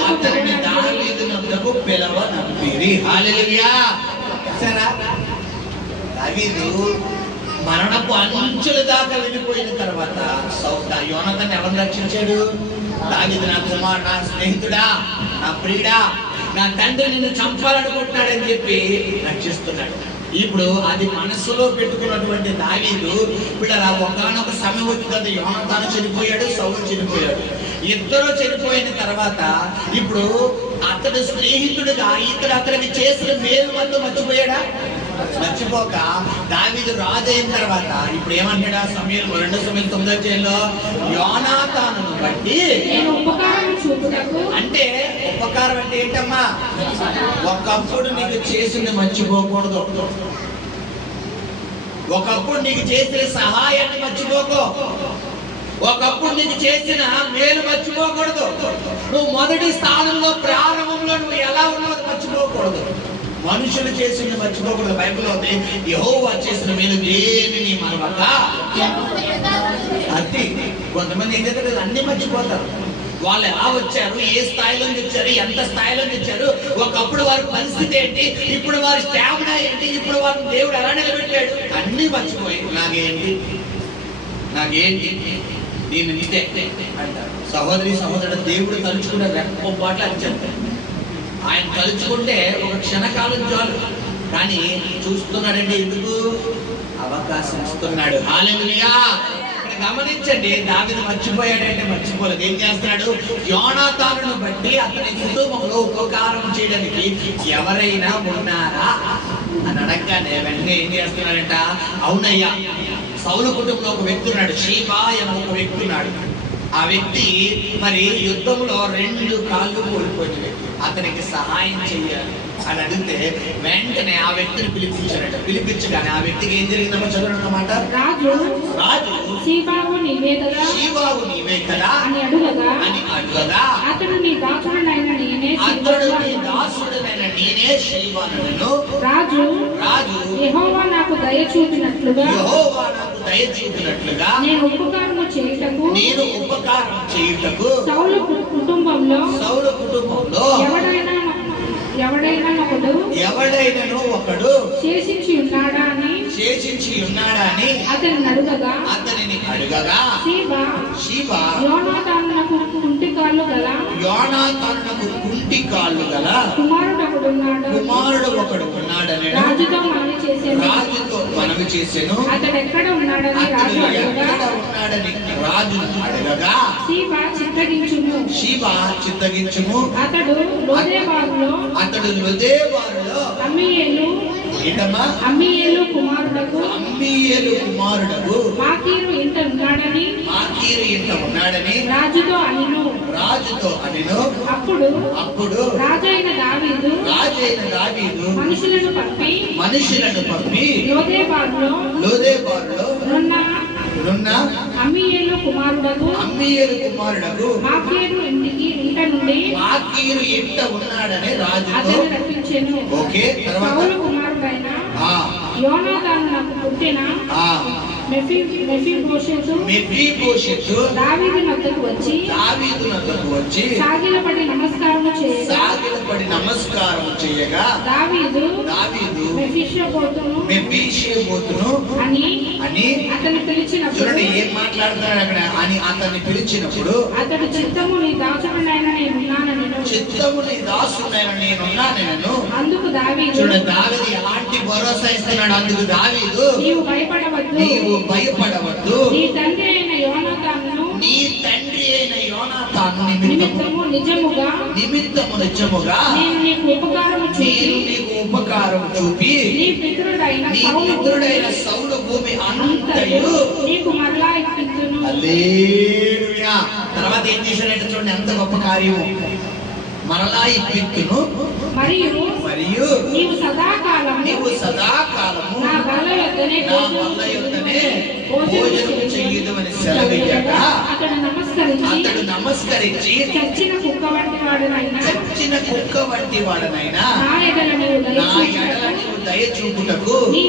అతనిని దావీదు నొద్దకు పిలవనంపిరి. హల్లెలూయా. సరే, దావీదు మరణపు అంచుల దాకా వెళ్ళిపోయిన తర్వాత యోనాతాను ఎవరు రక్షించాడు? దావీదు నా కుమారుడు, నా స్నేహితుడా, నా ప్రియుడా, నా తండ్రి నిన్ను చంపాలనుకుంటున్నాడని చెప్పి రక్షిస్తున్నాడు. ఇప్పుడు అది మనసులో పెట్టుకున్నటువంటి దావీదు పిల్లరా ఒకానొక సమయం వచ్చిన తర్వాత యోనాతాను చనిపోయాడు, సౌలు చనిపోయాడు. ఇద్దరు చనిపోయిన తర్వాత ఇప్పుడు అతడు స్నేహితుడుగా ఇతడు అతడికి చేసిన మేలు మొత్తం మర్చిపోయాడా? మర్చిపోక దావీదు రాజు అయిన తర్వాత ఇప్పుడు ఏమంటాడా? సమయంలో 2 సమయం 9వ అధ్యాయంలో యోనాతానును బట్టి నేను ఉపకారం చూపుటకు. అంటే ఉపకారం అంటే ఏంటమ్మా? ఒకప్పుడు నీకు చేసింది మర్చిపోకూడదు. ఒకప్పుడు నీకు చేసిన సహాయాన్ని మర్చిపోకో. ఒకప్పుడు నీకు చేసిన మేలు మర్చిపోకూడదు. నువ్వు మొదటి స్థానంలో ప్రారంభంలో నువ్వు ఎలా ఉన్నావు మర్చిపోకూడదు. మనుషులు చేసింది మర్చిపోకూడదు. బైబిల్లో ఉంది యెహోవా చేసిన మేలు దేనిని మరవక. అది కొంతమంది ఏం చేస్తారు, అన్ని మర్చిపోతారు. వాళ్ళు ఎలా వచ్చారు, ఏ స్థాయిలో వచ్చారు, ఎంత స్థాయిలో వచ్చారు, ఒకప్పుడు వారి పరిస్థితి ఏంటి, ఇప్పుడు వారి స్టామినా ఏంటి, ఇప్పుడు వారిని దేవుడు ఎలా నిలబెట్టాడు, అన్ని మర్చిపోయి నాకేంటి నేను నిదే అంటారు. సహోదరి సహోదరుడు, దేవుడు తలుచుకున్న రెప్పపాట్లు అని చెప్తాడు. ఆయన తలుచుకుంటే ఒక క్షణకాలం చాలు, కానీ చూస్తున్నాడంటే ఎందుకు? అవకాశం ఇస్తున్నాడు. హల్లెలూయా. గమనించండి, దావీదు మర్చిపోయాడంటే మర్చిపోలేదు. ఏం చేస్తున్నాడు? యోనాతానును బట్టి అతని కుటుంబంలో ఉపకారం చేయడానికి ఎవరైనా ఉన్నారా అని అడగగానే వెంటనే ఏం చేస్తున్నాడంట? అవునయ్యా, సౌలు కుటుంబంలో ఒక వ్యక్తి ఉన్నాడు, షీబా అనే ఒక వ్యక్తి ఉన్నాడు. ఆ వ్యక్తి మరి యుద్ధంలో 2 కాళ్ళు కోల్పోయిన వ్యక్తి, అతనికి సహాయం చెయ్యాలి అని అడిగితే వెంటనే ఆ వ్యక్తిని పిలిపించారట. పిలిపించగానే ఆ వ్యక్తికి ఏం జరిగిందమ్మా? చదవనమాట. రాజు సీబావు నీవే కదా అని అడుగగా అతడు నీ దాసుడనైన నేనే సీబాను. రాజు యెహోవా నాకు దయ చూపినట్లుగా నేను ఉపకారము చేయుటకు సౌలు కుటుంబంలో ఎవడైనా ఒకడు శేషించి ఉన్నాడా అని అతనిని అడుగగా సీబా యోనాతానునకు కుంటి కాళ్ళు గల కుమారుడు ఒకడు ఉన్నాడని రాజుతో మనవి చేసెను. అతడు ఎక్కడ ఉన్నాడని రాజు అడగగా సీబా చిత్తగించుము. అతడు లోదేబారులో అమ్మీయేలు కుమారుడకు మాకీరు ఇంట ఉన్నాడని రాజుతో అనెను. అప్పుడు రాజైన దావీదు మనుషులను పంపి లోదేబారులో నున్న అమ్మీయేలు కుమారుడకు మాకీరు ఇంట ఉన్నాడని రాజుతో రప్పించెను. ఓకే, సౌలు కుమారుడైన యోనాతానునకు పుట్టిన మెఫీబోషెతు దావీదు నొద్దకు వచ్చి సాగిలపడి నమస్కారము చేయగా దావీదు మెఫీబోషెతును అని అతన్ని పిలిచినప్పుడు ఏం మాట్లాడుతున్నాడు అక్కడ? అని అతన్ని పిలిచినప్పుడు అతడు చిత్తము నీ దాసుడనైన నేనున్నానెను. అందుకు దావీదు ఎలాంటి భరోసా ఇస్తున్నాడు? అందుకు దావీదు నీవు భయపడవద్దు, నీ తండ్రి అయిన యోనాతాను నిమిత్తము నిజముగా నేను నీకు ఉపకారము చూపి నీ పితరుడైన సౌలు భూమి అంతయు నీకు మరలా ఇప్పించును. హల్లెలూయా. తర్వాత ఏం చేశాడంటే చూడండి, ఎంత గొప్ప కార్యము. మరలా ఇప్పించును మరియు నీవు సదాకాలము నా బల్ల యొద్దనే భోజనము చెయ్యుదువని సెలవీయగా అతడు నమస్కరించి చచ్చిన కుక్క వంటి వాడనైనా నా ఎడల నీవు దయ చూపుటకు నీ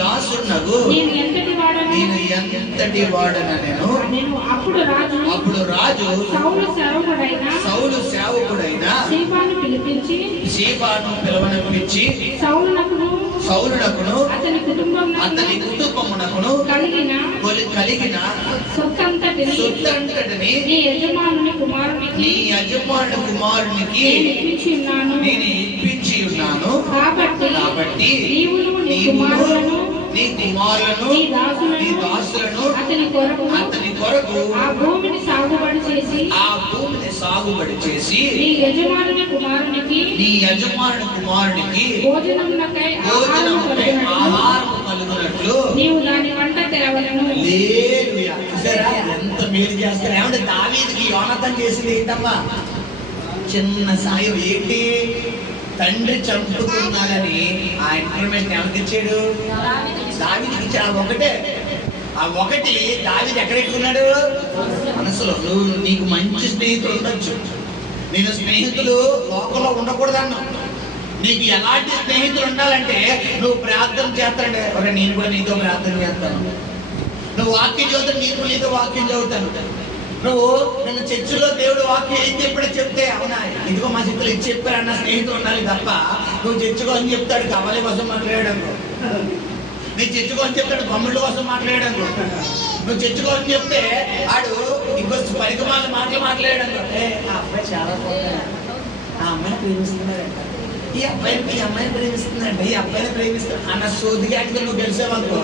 దాసుడునకు నేను ఎంతటి వాడనను. అప్పుడు రాజు సౌలు సేవకుడైన సీబాను పిలువనిపించి సౌలునకును అతని కుటుంబమునకును కలిగిన సొత్తంతటిని నీ యజమానుని కుమారునికి నేను ఇప్పించి ఉన్నాను. కాబట్టి నీ కుమారులను నీ దాసులను అతని కొరకు ఆ భూమిని సాగుబడి చేసి నీ యజమానుని కుమారునికి భోజనమునకై ఆహారము కలుగునట్లు నీవు దాని వంట తెరవలను. హల్లెలూయా. చూసారా ఎంత మేలు చేస్తారు. ఏమంటే దావీదుకి యోనాతాను చేసింది ఏంటమ్మా? చిన్న సాయం. ఏంటి? తండ్రి చంపుతున్నాడని ఆ ఇన్ఫర్మేషన్ ఎవరికి ఇచ్చాడు? దావీదుకి ఇచ్చాడు. ఆ ఒకటి దావీదు ఎక్కడెట్టుకున్నాడు? మనసులో. నీకు మంచి స్నేహితులు ఉండొచ్చు. నేను స్నేహితులు లోకంలో ఉండకూడదన్నావు. నీకు ఎలాంటి స్నేహితులు ఉండాలంటే నువ్వు ప్రార్థన చేస్తాడే, నేను కూడా నీతో ప్రార్థన చేస్తాను. నువ్వు వాక్యం చదువుతాను, నేను కూడా నీతో వాక్యం చదువుతాను. నువ్వు నన్ను చర్చిలో దేవుడు వాక్యం ఏం చెప్పాడో చెప్తే అవునా ఇదిగో మా చిత్తులు ఇది చెప్పారన్న స్నేహితులు ఉండాలి తప్ప నువ్వు చర్చకో అని చెప్తాడు కవలి కోసం మాట్లాడడం, నీ చర్చకో అని చెప్తాడు బొమ్మల కోసం మాట్లాడడం, నువ్వు చర్చకో అని చెప్తే ఆడు ఇంకో పరికమాల మాటలు మాట్లాడడం. ఆ అబ్బాయి చాలా ఆ అమ్మాయిని ప్రేమిస్తున్నాడంట, ఈ అమ్మాయిని ప్రేమిస్తుందంట, ఈ అబ్బాయిని ప్రేమిస్తాడు అన్న సోదిగా అంటే నువ్వు గెలిచేవనుకో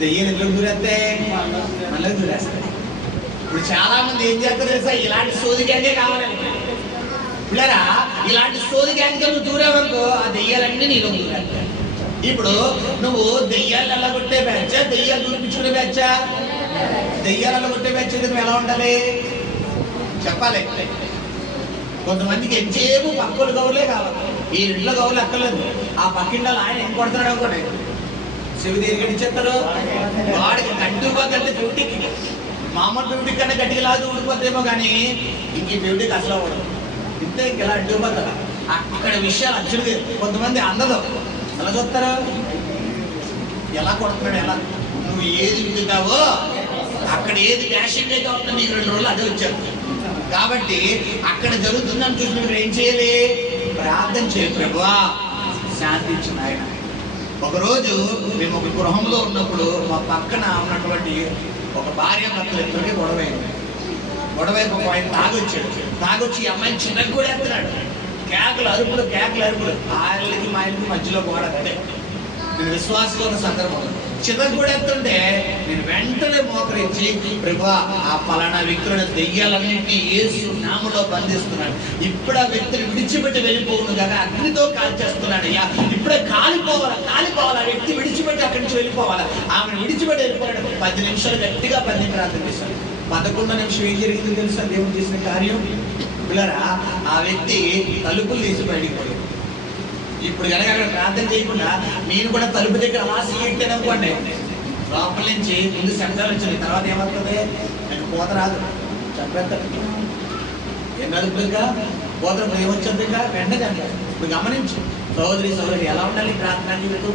దెయ్యం ఎందుకు దూరేస్తే మళ్ళీ దూరేస్తాయి. ఇప్పుడు చాలా మంది ఏం చేస్తారు తెలుసా? ఇలాంటి సోది గ్యాంగే కావాలని పిల్లరా, ఇలాంటి సోది గ్యాంగ్ నువ్వు దూరేవనుకో ఆ దెయ్యాలన్నీ నీలో దూరేస్తాయి. ఇప్పుడు నువ్వు దెయ్యాలు ఎలా కొట్టే బ్యాచా, దెయ్యాలు దూరిపించుకునే బ్యాచా? దెయ్యాలు ఎలా కొట్టే బ్యాచ్ నువ్వు ఎలా ఉండాలి చెప్పాలి. కొంతమందికి ఎంచేపు పక్కలు గౌరులే కావాలి, ఈ ఇంట్లో గౌరులు అక్కర్లేదు. ఆ పక్కిండాలు ఆయన ఏం కొడుతున్నాడు అనుకోండి శివదేవి గడిచేస్తారు, వాడికి గంటూ పక్కన డ్యూటీకి మామూలు డ్యూటీ కన్నా గట్టిగా లాదు ఊడిపోతేమో కానీ ఇంక డ్యూటీకి అసలు అవ్వడం ఇంతే. ఇలా అడ్డుపోతారు అక్కడ విషయాలు అచ్చుడు. కొంతమంది అందరూ ఎలా చూస్తారా, ఎలా కొడుతున్నాడు, ఎలా నువ్వు ఏది వింటున్నావో అక్కడ ఏది డాషింగ్ అయితే అవుతుంది నీకు 2 రోజులు అదే వచ్చారు. కాబట్టి అక్కడ జరుగుతుందని చూసి మీరు ఏం చేయాలి? ప్రార్థన చేయాలి. ప్రభువా శాంతించిన ఆయన. ఒకరోజు మేము ఒక గృహంలో ఉన్నప్పుడు మా పక్కన ఉన్నటువంటి ఒక భార్య భర్తలు ఇద్దరికి గొడవైంది. ఒక ఆయన తాగొచ్చి ఈ అమ్మాయిని చిన్నకు కూడా ఎత్తున్నాడు. కేకలు అరుపులు ఆయనకి మా ఇంటికి మధ్యలో గోడ అంతే. నేను విశ్వాసంలో ఉన్న సందర్భంలో చిన్నకు కూడా ఎత్తుంటే నేను వెంటనే మోకరించి ప్రభువా ఆ పలానా వ్యక్తులను దెయ్యాలన్నింటినీ యేసు నామములో బంధిస్తున్నాడు. ఇప్పుడు ఆ వ్యక్తిని విడిచిపెట్టి వెళ్ళిపోవును కదా, అగ్నితో కాల్చేస్తున్నాడు అయ్యా. ఇప్పుడే కాలిపోవాలా ఆ వ్యక్తి విడిచిపెట్టి అక్కడి నుంచి వెళ్ళిపోవాలా. ఆమెను విడిచిపెట్టి వెళ్ళిపోయాడు. 10 నిమిషాలు గట్టిగా ప్రార్థన చేశాడు. 11వ నిమిషం ఏం జరిగిందో తెలుసా? దేవుడు చేసిన కార్యం పిల్లరా, ఆ వ్యక్తి తలుపులు తీసి బయటికి పోయాడు. ఇప్పుడు కనుక అక్కడ ప్రార్థన చేయకుండా నేను కూడా తలుపు దగ్గర అలా సీట్టాను అనుకోండి, లోపల నుంచి ముందు శబ్దాలు వచ్చింది, తర్వాత ఏమవుతుంది? నాకు కోత రాదు, చెప్పేస్తాడు. ఏం కాదు ఇంకా కోతలు ఏమొచ్చింది ఇంకా వెంటనే అంటారు. ఇప్పుడు గమనించు సహోదరి ఎలా ఉండాలి ప్రార్థన జీవితం,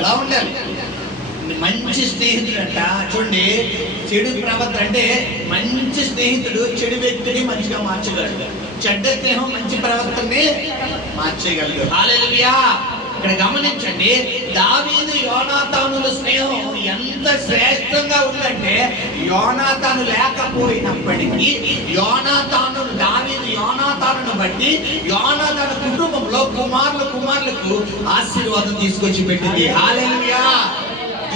ఎలా ఉండాలి? మంచి స్నేహితుడు అంట చూడండి. చెడు ప్రవర్తన అంటే మంచి స్నేహితుడు చెడు వ్యక్తిని మంచిగా మార్చగలడు, చెడ్డ స్నేహం మంచి ప్రవర్తనని మార్చగలడు. హల్లెలూయా. ఇక్కడ గమనించండి, దావీదు యోనాతానుల స్నేహం ఎంత శ్రేష్టంగా ఉందంటే యోనాతాను లేకపోయినప్పటికీ దావీదు యోనాతానును బట్టి యోనాతాను కుటుంబంలో కుమారులకు ఆశీర్వాదం తీసుకొచ్చి పెట్టింది. హల్లెలూయా.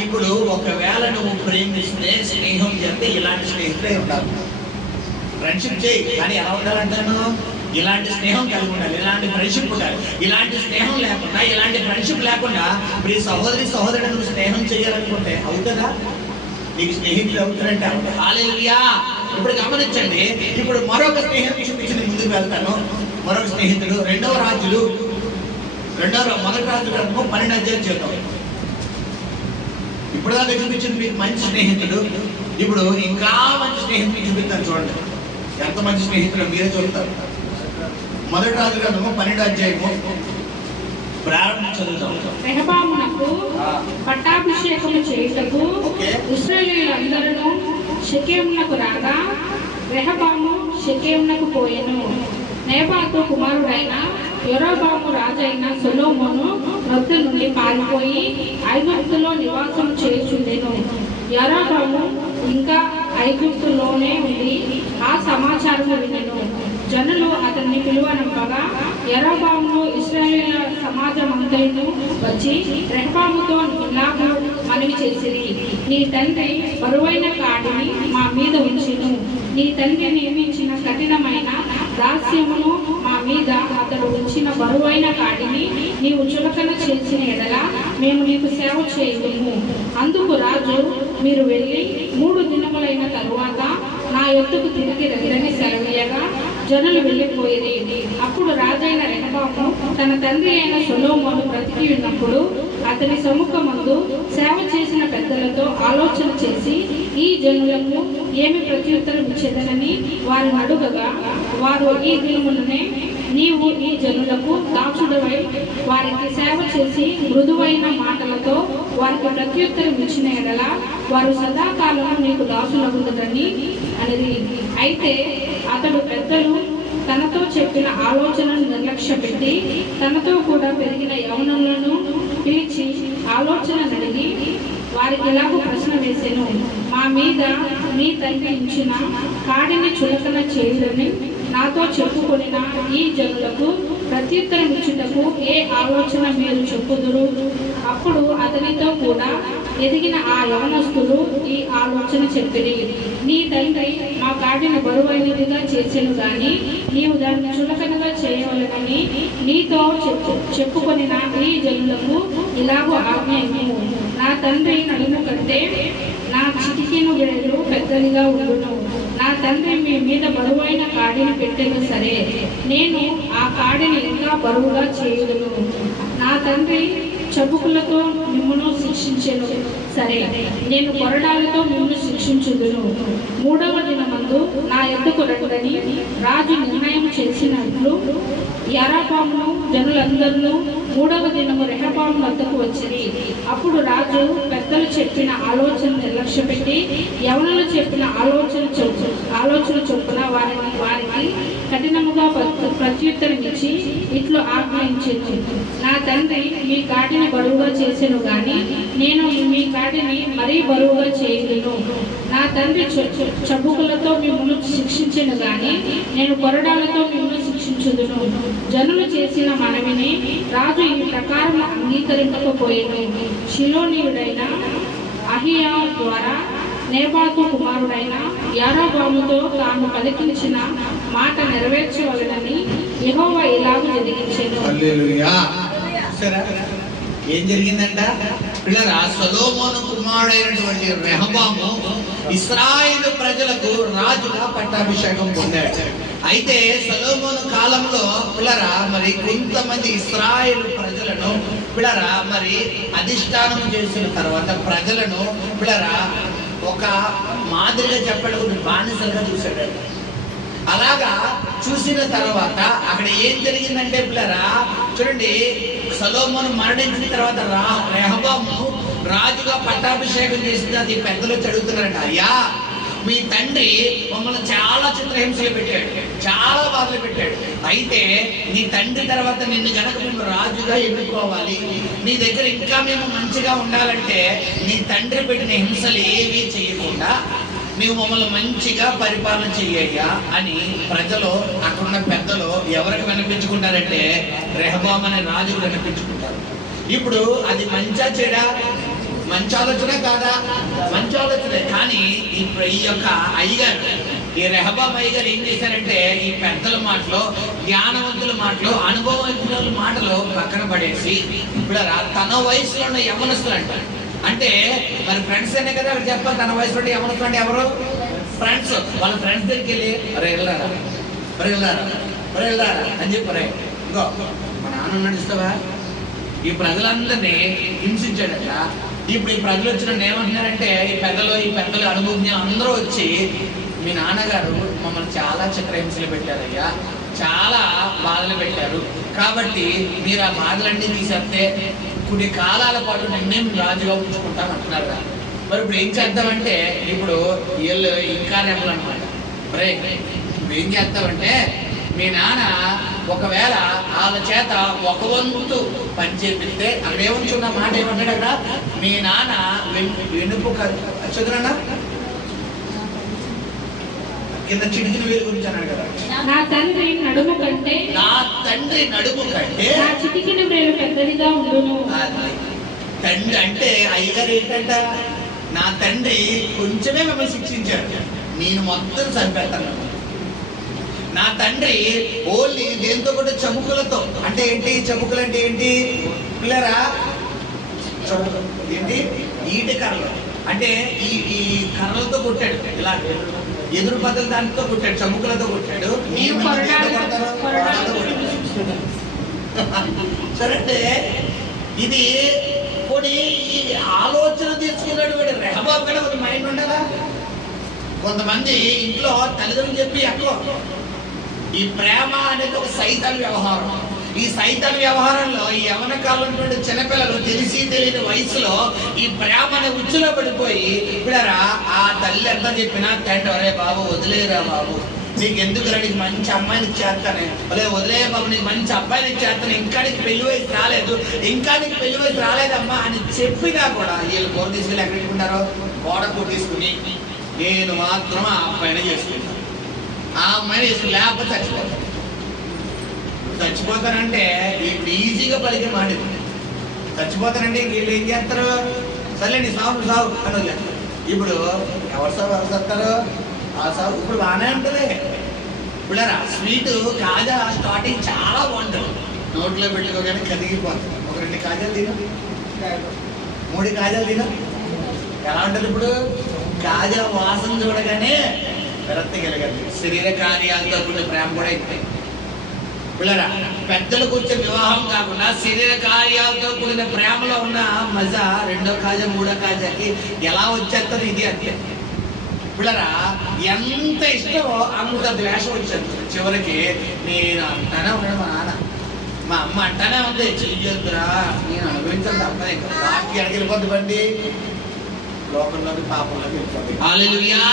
ఇప్పుడు ఒకవేళ నువ్వు ప్రేమిస్తే స్నేహం చేస్తే ఇలాంటి స్నేహితులే ఉండాలి. ఫ్రెండ్షిప్ చేయి, కానీ ఎలా ఉండాలంటాను? ఇలాంటి స్నేహం కలిగి ఉండాలి, ఇలాంటి ఫ్రెండ్షిప్ ఉండాలి. ఇలాంటి స్నేహం లేకుండా, ఇలాంటి ఫ్రెండ్షిప్ లేకుండా ఇప్పుడు సహోదరుడు నువ్వు స్నేహం చేయాలనుకుంటే అవుతుందా? నీకు స్నేహితులు అవుతారంటే అవుతుంది. హల్లెలూయా. ఇప్పుడు గమనించండి, ఇప్పుడు మరొక స్నేహితుడు చూపించి ముందుకు వెళ్తాను. మరొక స్నేహితుడు మొదటి రాజులు 12వ అధ్యాయం చేద్దాం. ఇప్పుడు దాకా చూపించింది మీకు మంచి స్నేహితుడు. ఇప్పుడు ఇంకా మంచి స్నేహితులు చూపిస్తాను చూడండి. ఎంత మంచి స్నేహితులు మీరే చూస్తారు. మొదటి రాజు గ్రంథము 12వ అధ్యాయము ప్రారంభం చదువుతాం. రెహబామునకు పట్టాభిషేకము చేయుటకు ఇశ్రాయేలీయులందరూ షెకెమునకు రాగా రెహబాము షెకెమునకు పోయెను. నేబాతు కుమారుడైన యెరోబాము రాజైన సొలొమోను వద్ద నుండి పారిపోయి ఐగుప్తులో నివాసం చేయుచుండెను. యెరోబాము ఇంకా ఐగుప్తులోనే ఉండి ఆ సమాచారము వినెను. జనులు అతన్ని పిలువనంపగా యెరోబామును ఇశ్రాయేలు సమాజమంతయును వచ్చి రెహబాముతో ఇలాగ మనవి చేసిరి. నీ తండ్రి బరువైన కాడిని మా మీద ఉంచెను. నీ తండ్రి నియమించిన కఠినమైన దాస్యమును మా మీద అతడు ఉంచిన బరువైన కాడిని నీవు చులకన చేసిన ఎడల మేము నీకు సేవ చేయలేము. అందుకు రాజు, మీరు వెళ్ళి 3 దినములైన తరువాత నా యొద్దకు తిరిగి రండని సెలవీయగా జనులు వెళ్ళిపోయేది. అప్పుడు రాజైన రెహబాము తన తండ్రి అయిన సొలొమోను బ్రతికి ఉన్నప్పుడు అతని సముఖమందు సేవ చేసిన పెద్దలతో ఆలోచన చేసి ఈ జనులకు ఏమి ప్రత్యుత్తరం ఇచ్చేదనని వారిని అడుగగా వారు, ఈ దినముననే నీవు ఈ జనులకు దాసుడవై వారికి సేవ చేసి మృదువైన మాటలతో వారికి ప్రత్యుత్తరం ఇచ్చిన ఎడల వారు సదాకాలము నీకు దాసులగుదరని అనేది. అయితే అతడు పెద్దలు తనతో చెప్పిన ఆలోచనను నిర్లక్ష్య పెట్టి తనతో కూడా పెరిగిన యవనులను పిలిచి ఆలోచన అడిగి వారికి ఎలాగో ప్రశ్న వేసెను. మా మీద నీ తండ్రి ఇచ్చిన కాడిని చులకన చేయుడని నాతో చెప్పుకొనిన ఈ జనులకు ప్రత్యుత్తరం ఇచ్చుటకు ఏ ఆలోచన మీరు చెప్పుదురు? అప్పుడు అతనితో కూడా ఎదిగిన ఆ యవనస్తులు ఈ ఆలోచన చెప్పిరి. నీ తండ్రి మా కాడిని బరువైనదిగా చేసెను గాని నీవు దాన్ని చులకనగా చేయవలెనని నీతో చెప్పుకొనిన ఈ జనులకు ఇలాగో ఆజ్ఞ ఇమ్ము. నా తండ్రి నడుము కంటే నా చిటికెను వేలు పెద్దదిగా ఉండును. నా తండ్రి మీ మీద బరువైన కాడిని పెట్టెను సరే, నేను ఆ కాడిని ఇంకా బరువుగా చేయుదును. నా తండ్రి చబుకులతో మిమ్మును శిక్షించెను సరే, నేను కొరడాలతో మిమ్మును శిక్షించుదును. 3వ దినమందు నా యొద్దకు రండని రాజు నిర్ణయం చేసినట్లు యెరోబామును జనులందరూ 3వ దినము రెహబాము వద్దకు వచ్చిరి. అప్పుడు రాజు పెద్దలు చెప్పిన ఆలోచన నిర్లక్ష్యపెట్టి యవనులు చెప్పిన ఆలోచన చొప్పున వారికి కఠినముగా ప్రత్యుత్తరం ఇచ్చి ఇట్లు ఆజ్ఞయించెను. నా తండ్రి మీ కాడిని బరువుగా చేసెను గాని నేను మీ కాడిని మరీ బరువుగా చేయలేను. నా తండ్రి చబుకులతో మిమ్మల్ని శిక్షించెను గాని నేను కొరడాలతో మిమ్మల్ని శిక్షించుదును. జనులు చేసిన మనవిని రాజు ఈ ప్రకారం అంగీకరించకపోయేను. షిలోనీయుడైన అహియా ద్వారా నేబాతు కుమారుడైన యెరోబాముతో తాను పలికించిన మాట నెరవేర్చవలెనని యెహోవా ఇలాగ జరిగించెను. హల్లెలూయా. ఏం జరిగిందంట? పిల్లరా, సొలొమోను కుమారుడైనటువంటి రెహబాము ఇశ్రాయేలు ప్రజలకు రాజుగా పట్టాభిషేకం పొందాడు. అయితే సొలొమోను కాలంలో పిల్లరా మరి కొంతమంది ఇశ్రాయేలు ప్రజలను పిల్లరా మరి అధిష్టానం చేసిన తర్వాత ప్రజలను పిల్లరా ఒక మాదిరిగా చెప్పడానికి బానిసలుగా చూశాడు. అలాగా చూసిన తర్వాత అక్కడ ఏం జరిగిందంటే పిల్లరా చూడండి, సొలొమోను మరణించిన తర్వాత రెహబాము రాజుగా పట్టాభిషేకం చేసింది. అది పెద్దలు చదువుతున్నారంట, అయ్యా మీ తండ్రి మమ్మల్ని చాలా చిత్రహింసలు పెట్టాడు, చాలా బాధలు పెట్టాడు. అయితే నీ తండ్రి తర్వాత నిన్ను గనక మేము రాజుగా ఎన్నుకోవాలి, నీ దగ్గర ఇంకా మేము మంచిగా ఉండాలంటే నీ తండ్రి పెట్టిన హింసలు ఏమీ చేయకుండా నీవు మమ్మల్ని మంచిగా పరిపాలన చెయ్యయ్యా అని ప్రజలు అక్కడున్న పెద్దలు ఎవరికి వినిపించుకుంటారంటే రెహబాము అనే రాజుకు వినిపించుకుంటారు. ఇప్పుడు అది మంచా చెడా? మంచి ఆలోచన కాదా? మంచి ఆలోచనే. కానీ ఇప్పుడు ఈ యొక్క అయ్యగారు, ఈ రెహబాము అయ్యగారు ఏం చేశారంటే ఈ పెద్దల మాటలు, జ్ఞానవంతుల మాటలు, అనుభవవంతుల మాటలు పక్కన పడేసి ఇప్పుడు తన వయసులో ఉన్న యవనస్తులు అంటారు. అంటే మరి ఫ్రెండ్స్ అనే కదా అక్కడ చెప్పాలి. తన వయసులో యవనస్తులు అంటే ఎవరు? ఫ్రెండ్స్. వాళ్ళ ఫ్రెండ్స్ దగ్గరికి వెళ్ళి అరే వెళ్ళారా, మరి వెళ్ళారా, మరి వెళ్ళారా అని చెప్పారే, ఇంకో మా నాన్న నడుస్తావా? ఈ ప్రజలందరినీ హింసించాడట. ఇప్పుడు ఈ ప్రజలు వచ్చిన ఏమంటున్నారంటే ఈ పెద్దలు అనుభవజ్ఞ అందరూ వచ్చి మీ నాన్నగారు మమ్మల్ని చాలా చిత్రహింసలు పెట్టారయ్యా, చాలా బాధలు పెట్టారు, కాబట్టి మీరు ఆ బాధలన్నీ తీసేస్తే కొన్ని కాలాల పాటు మేము రాజుగా ఉంచుకుంటాం అంటున్నారు కదా. మరి ఇప్పుడు ఏం చేద్దామంటే ఇప్పుడు వీళ్ళు ఇంకా రెమ్మలు అనమాట. మరి ఇప్పుడు ఏం చేస్తామంటే మీ నాన్న ఒకవేళ వాళ్ళ చేత ఒక వంతు పని చేపిస్తే అక్కడ ఏముంచున్న మాట ఏమంటాడు అక్కడ, మీ నాన్న వెనుపు చదువునా కింద చిటికిన వేలు గురించి అన్నాడు కదా, నా తండ్రి నడుము కంటే నా చిటికిన వేలు పెద్దదిగా ఉండును. తండ్రి అంటే అయ్యగారు ఏంటంట, నా తండ్రి కొంచెమే మిమ్మల్ని శిక్షించాడు, నేను మొత్తం చంపేస్తాను. నా తండ్రి ఓన్లీ దేంతో కూడా చముకులతో, అంటే ఏంటి చముకులు అంటే ఏంటి పిల్లరా, ఏంటి ఈటి కర్రలు అంటే ఈ కర్రలతో కొట్టాడు, ఇలా ఎదురు పద్ధతి దానితో కొట్టాడు, చముకులతో కొట్టాడు. సరే అంటే ఇది కొన్ని ఈ ఆలోచన తీసుకున్నాడు వాడు. రెహబాబు కూడా ఒక మైండ్ ఉండాలా. కొంతమంది ఇంట్లో తల్లిదండ్రులు చెప్పి ఎక్కువ ఈ ప్రేమ అనేది ఒక సైతాన్ వ్యవహారం. ఈ సైతాన్ వ్యవహారంలో ఈ యవన కాలంలో చిన్నపిల్లలు తెలిసి తెలియని వయసులో ఈ ప్రేమ అనే ఉచ్చులో పడిపోయి పిల్లరా ఆ తల్లి ఎంత చెప్పినా తండ్రి అరే బాబు వదిలేరా బాబు, నీకు ఎందుకు నీకు మంచి అమ్మాయిని ఇచ్చేస్తానే, అదే వదిలే బాబు నీకు మంచి అబ్బాయిని ఇచ్చేస్తాను, ఇంకా నీకు పెళ్లి వయసు రాలేదు, ఇంకా నీకు పెళ్లి వయసు రాలేదమ్మా అని చెప్పినా కూడా వీళ్ళు కూర తీసుకెళ్ళి ఎక్కడ పెట్టుకుంటారో గోడకు తీసుకుని నేను మాత్రం ఆ అబ్బాయిని చేసుకుంటాను, ఆ అమ్మాయిని చేసుకుని లేకపోతే చచ్చిపోతానంటే ఇప్పుడు ఈజీగా పలికే మాట. చచ్చిపోతానంటే వీళ్ళు ఏం చేస్తారు, సరే నీ సాగు అని వదిలేస్తారు. ఇప్పుడు ఎవరు వస్తారు ఆ సాగు ఇప్పుడు బాగానే ఉంటుంది. ఇప్పుడు స్వీట్ కాజా స్టార్టింగ్ చాలా బాగుంటుంది, నోట్లో పెట్టుకోగానే కదిగిపోతుంది. ఒక 2 కాజాలు తిన, 3 కాజాలు తిన, ఎలా ఉంటుంది ఇప్పుడు కాజా వాసన చూడగానే విరక్తి కలగదు. శరీర కార్యాలతో కూడిన ప్రేమ కూడా అయితే పిల్లరా పెద్దలకు వచ్చే వివాహం కాకుండా శరీర కార్యాలతో కూడిన ప్రేమలో ఉన్న మజా 2వ కాజా 3వ కాజాకి ఎలా వచ్చేస్తుంది ఇది అంతే. పిల్లరా ఎంత ఇష్టమో అంత ద్వేషం వచ్చేది. చివరికి నేను అంటానే ఉన్నాడు మా నాన్న, మా అమ్మ అంటానే ఉంది చెయ్యొద్దురా, నేను అనుభవించాలి తప్పదు, ఇంకా బాకి అడిగిపోద్ది బండి లోకంలోకి పాపంలోకి వెళ్ళిపోతుంది. హల్లెలూయా.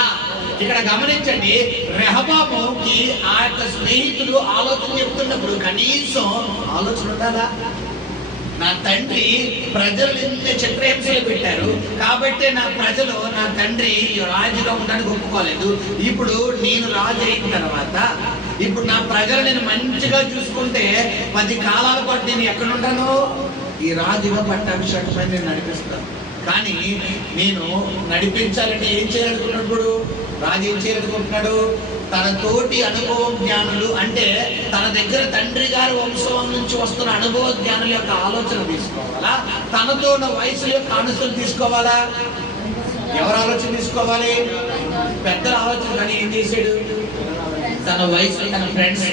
ఇక్కడ గమనించండి, రెహబాబుకి ఆ యొక్క స్నేహితుడు ఆలోచన చెప్తున్నప్పుడు కనీసం ఆలోచన ఉండాలా. నా తండ్రి ప్రజలు ఎన్ని చిత్రహింసలు పెట్టారు కాబట్టి నా ప్రజలు నా తండ్రి రాజుగా ఉండడానికి ఒప్పుకోలేదు. ఇప్పుడు నేను రాజు అయిన తర్వాత ఇప్పుడు నా ప్రజలు నేను మంచిగా చూసుకుంటే 10 కాలాల పాటు నేను ఎక్కడ ఉంటాను, ఈ రాజుగా పట్టాభిషేకం నేను నడిపిస్తాను. కానీ నేను నడిపించాలంటే ఏం చేయాలనుకున్నప్పుడు రాజు ఏం చేయాలనుకుంటున్నాడు, తన తోటి అనుభవ జ్ఞానులు అంటే తన దగ్గర తండ్రి గారి వంశం నుంచి వస్తున్న అనుభవ జ్ఞానుల యొక్క ఆలోచన తీసుకోవాలా, తనతో ఉన్న వయసుల యొక్క ఆలోచన తీసుకోవాలా. ఎవరు ఆలోచన తీసుకోవాలి, పెద్దల ఆలోచన. కానీ ఏం చేశాడు, తన వయసు తన ఫ్రెండ్స్.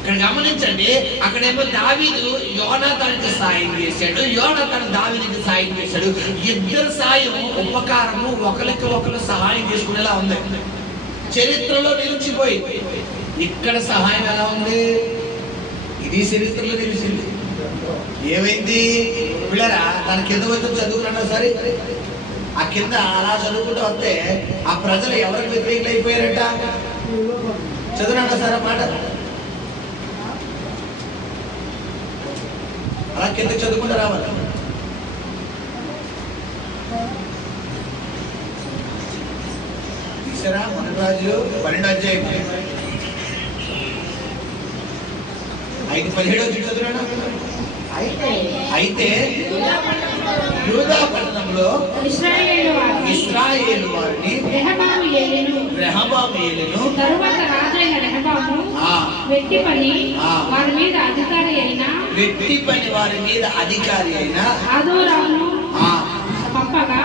ఇక్కడ గమనించండి, అక్కడేమో దావీదు యోనాతానుకి సాయం చేశాడు, యోనాతాను దావీదుకి సాయం చేశాడు. ఇద్దరు సాయం ఉపకారము, ఒకరికి ఒకరు సహాయం చేసుకునేలా ఉంది. చరిత్రలో నిలిచిపోయింది. ఇక్కడ సహాయం ఎలా ఉంది, ఇది చరిత్రలో నిలిచింది. ఏమైంది పిల్లరా, తన కింద వచ్చి చదువుకున్నా సరే ఆ కింద అలా చదువుకుంటూ వస్తే ఆ ప్రజలు ఎవరికి వ్యతిరేకులు అయిపోయారట. చదువునా సార్ ఆ మాట, అలా కింద చదువుకుంటూ రావాలి. తీసారా మొదటి రాజు 12వ అధ్యాయం 5:17 చదువునా. అయితే యూదా పట్టణంలో ఇశ్రాయేలు వారిని రెహబాము ఏలెను. తరువాత రాజైన రెహబాము వెట్టి పని వారి మీద అధికారి అయిన అదోరామును పంపగా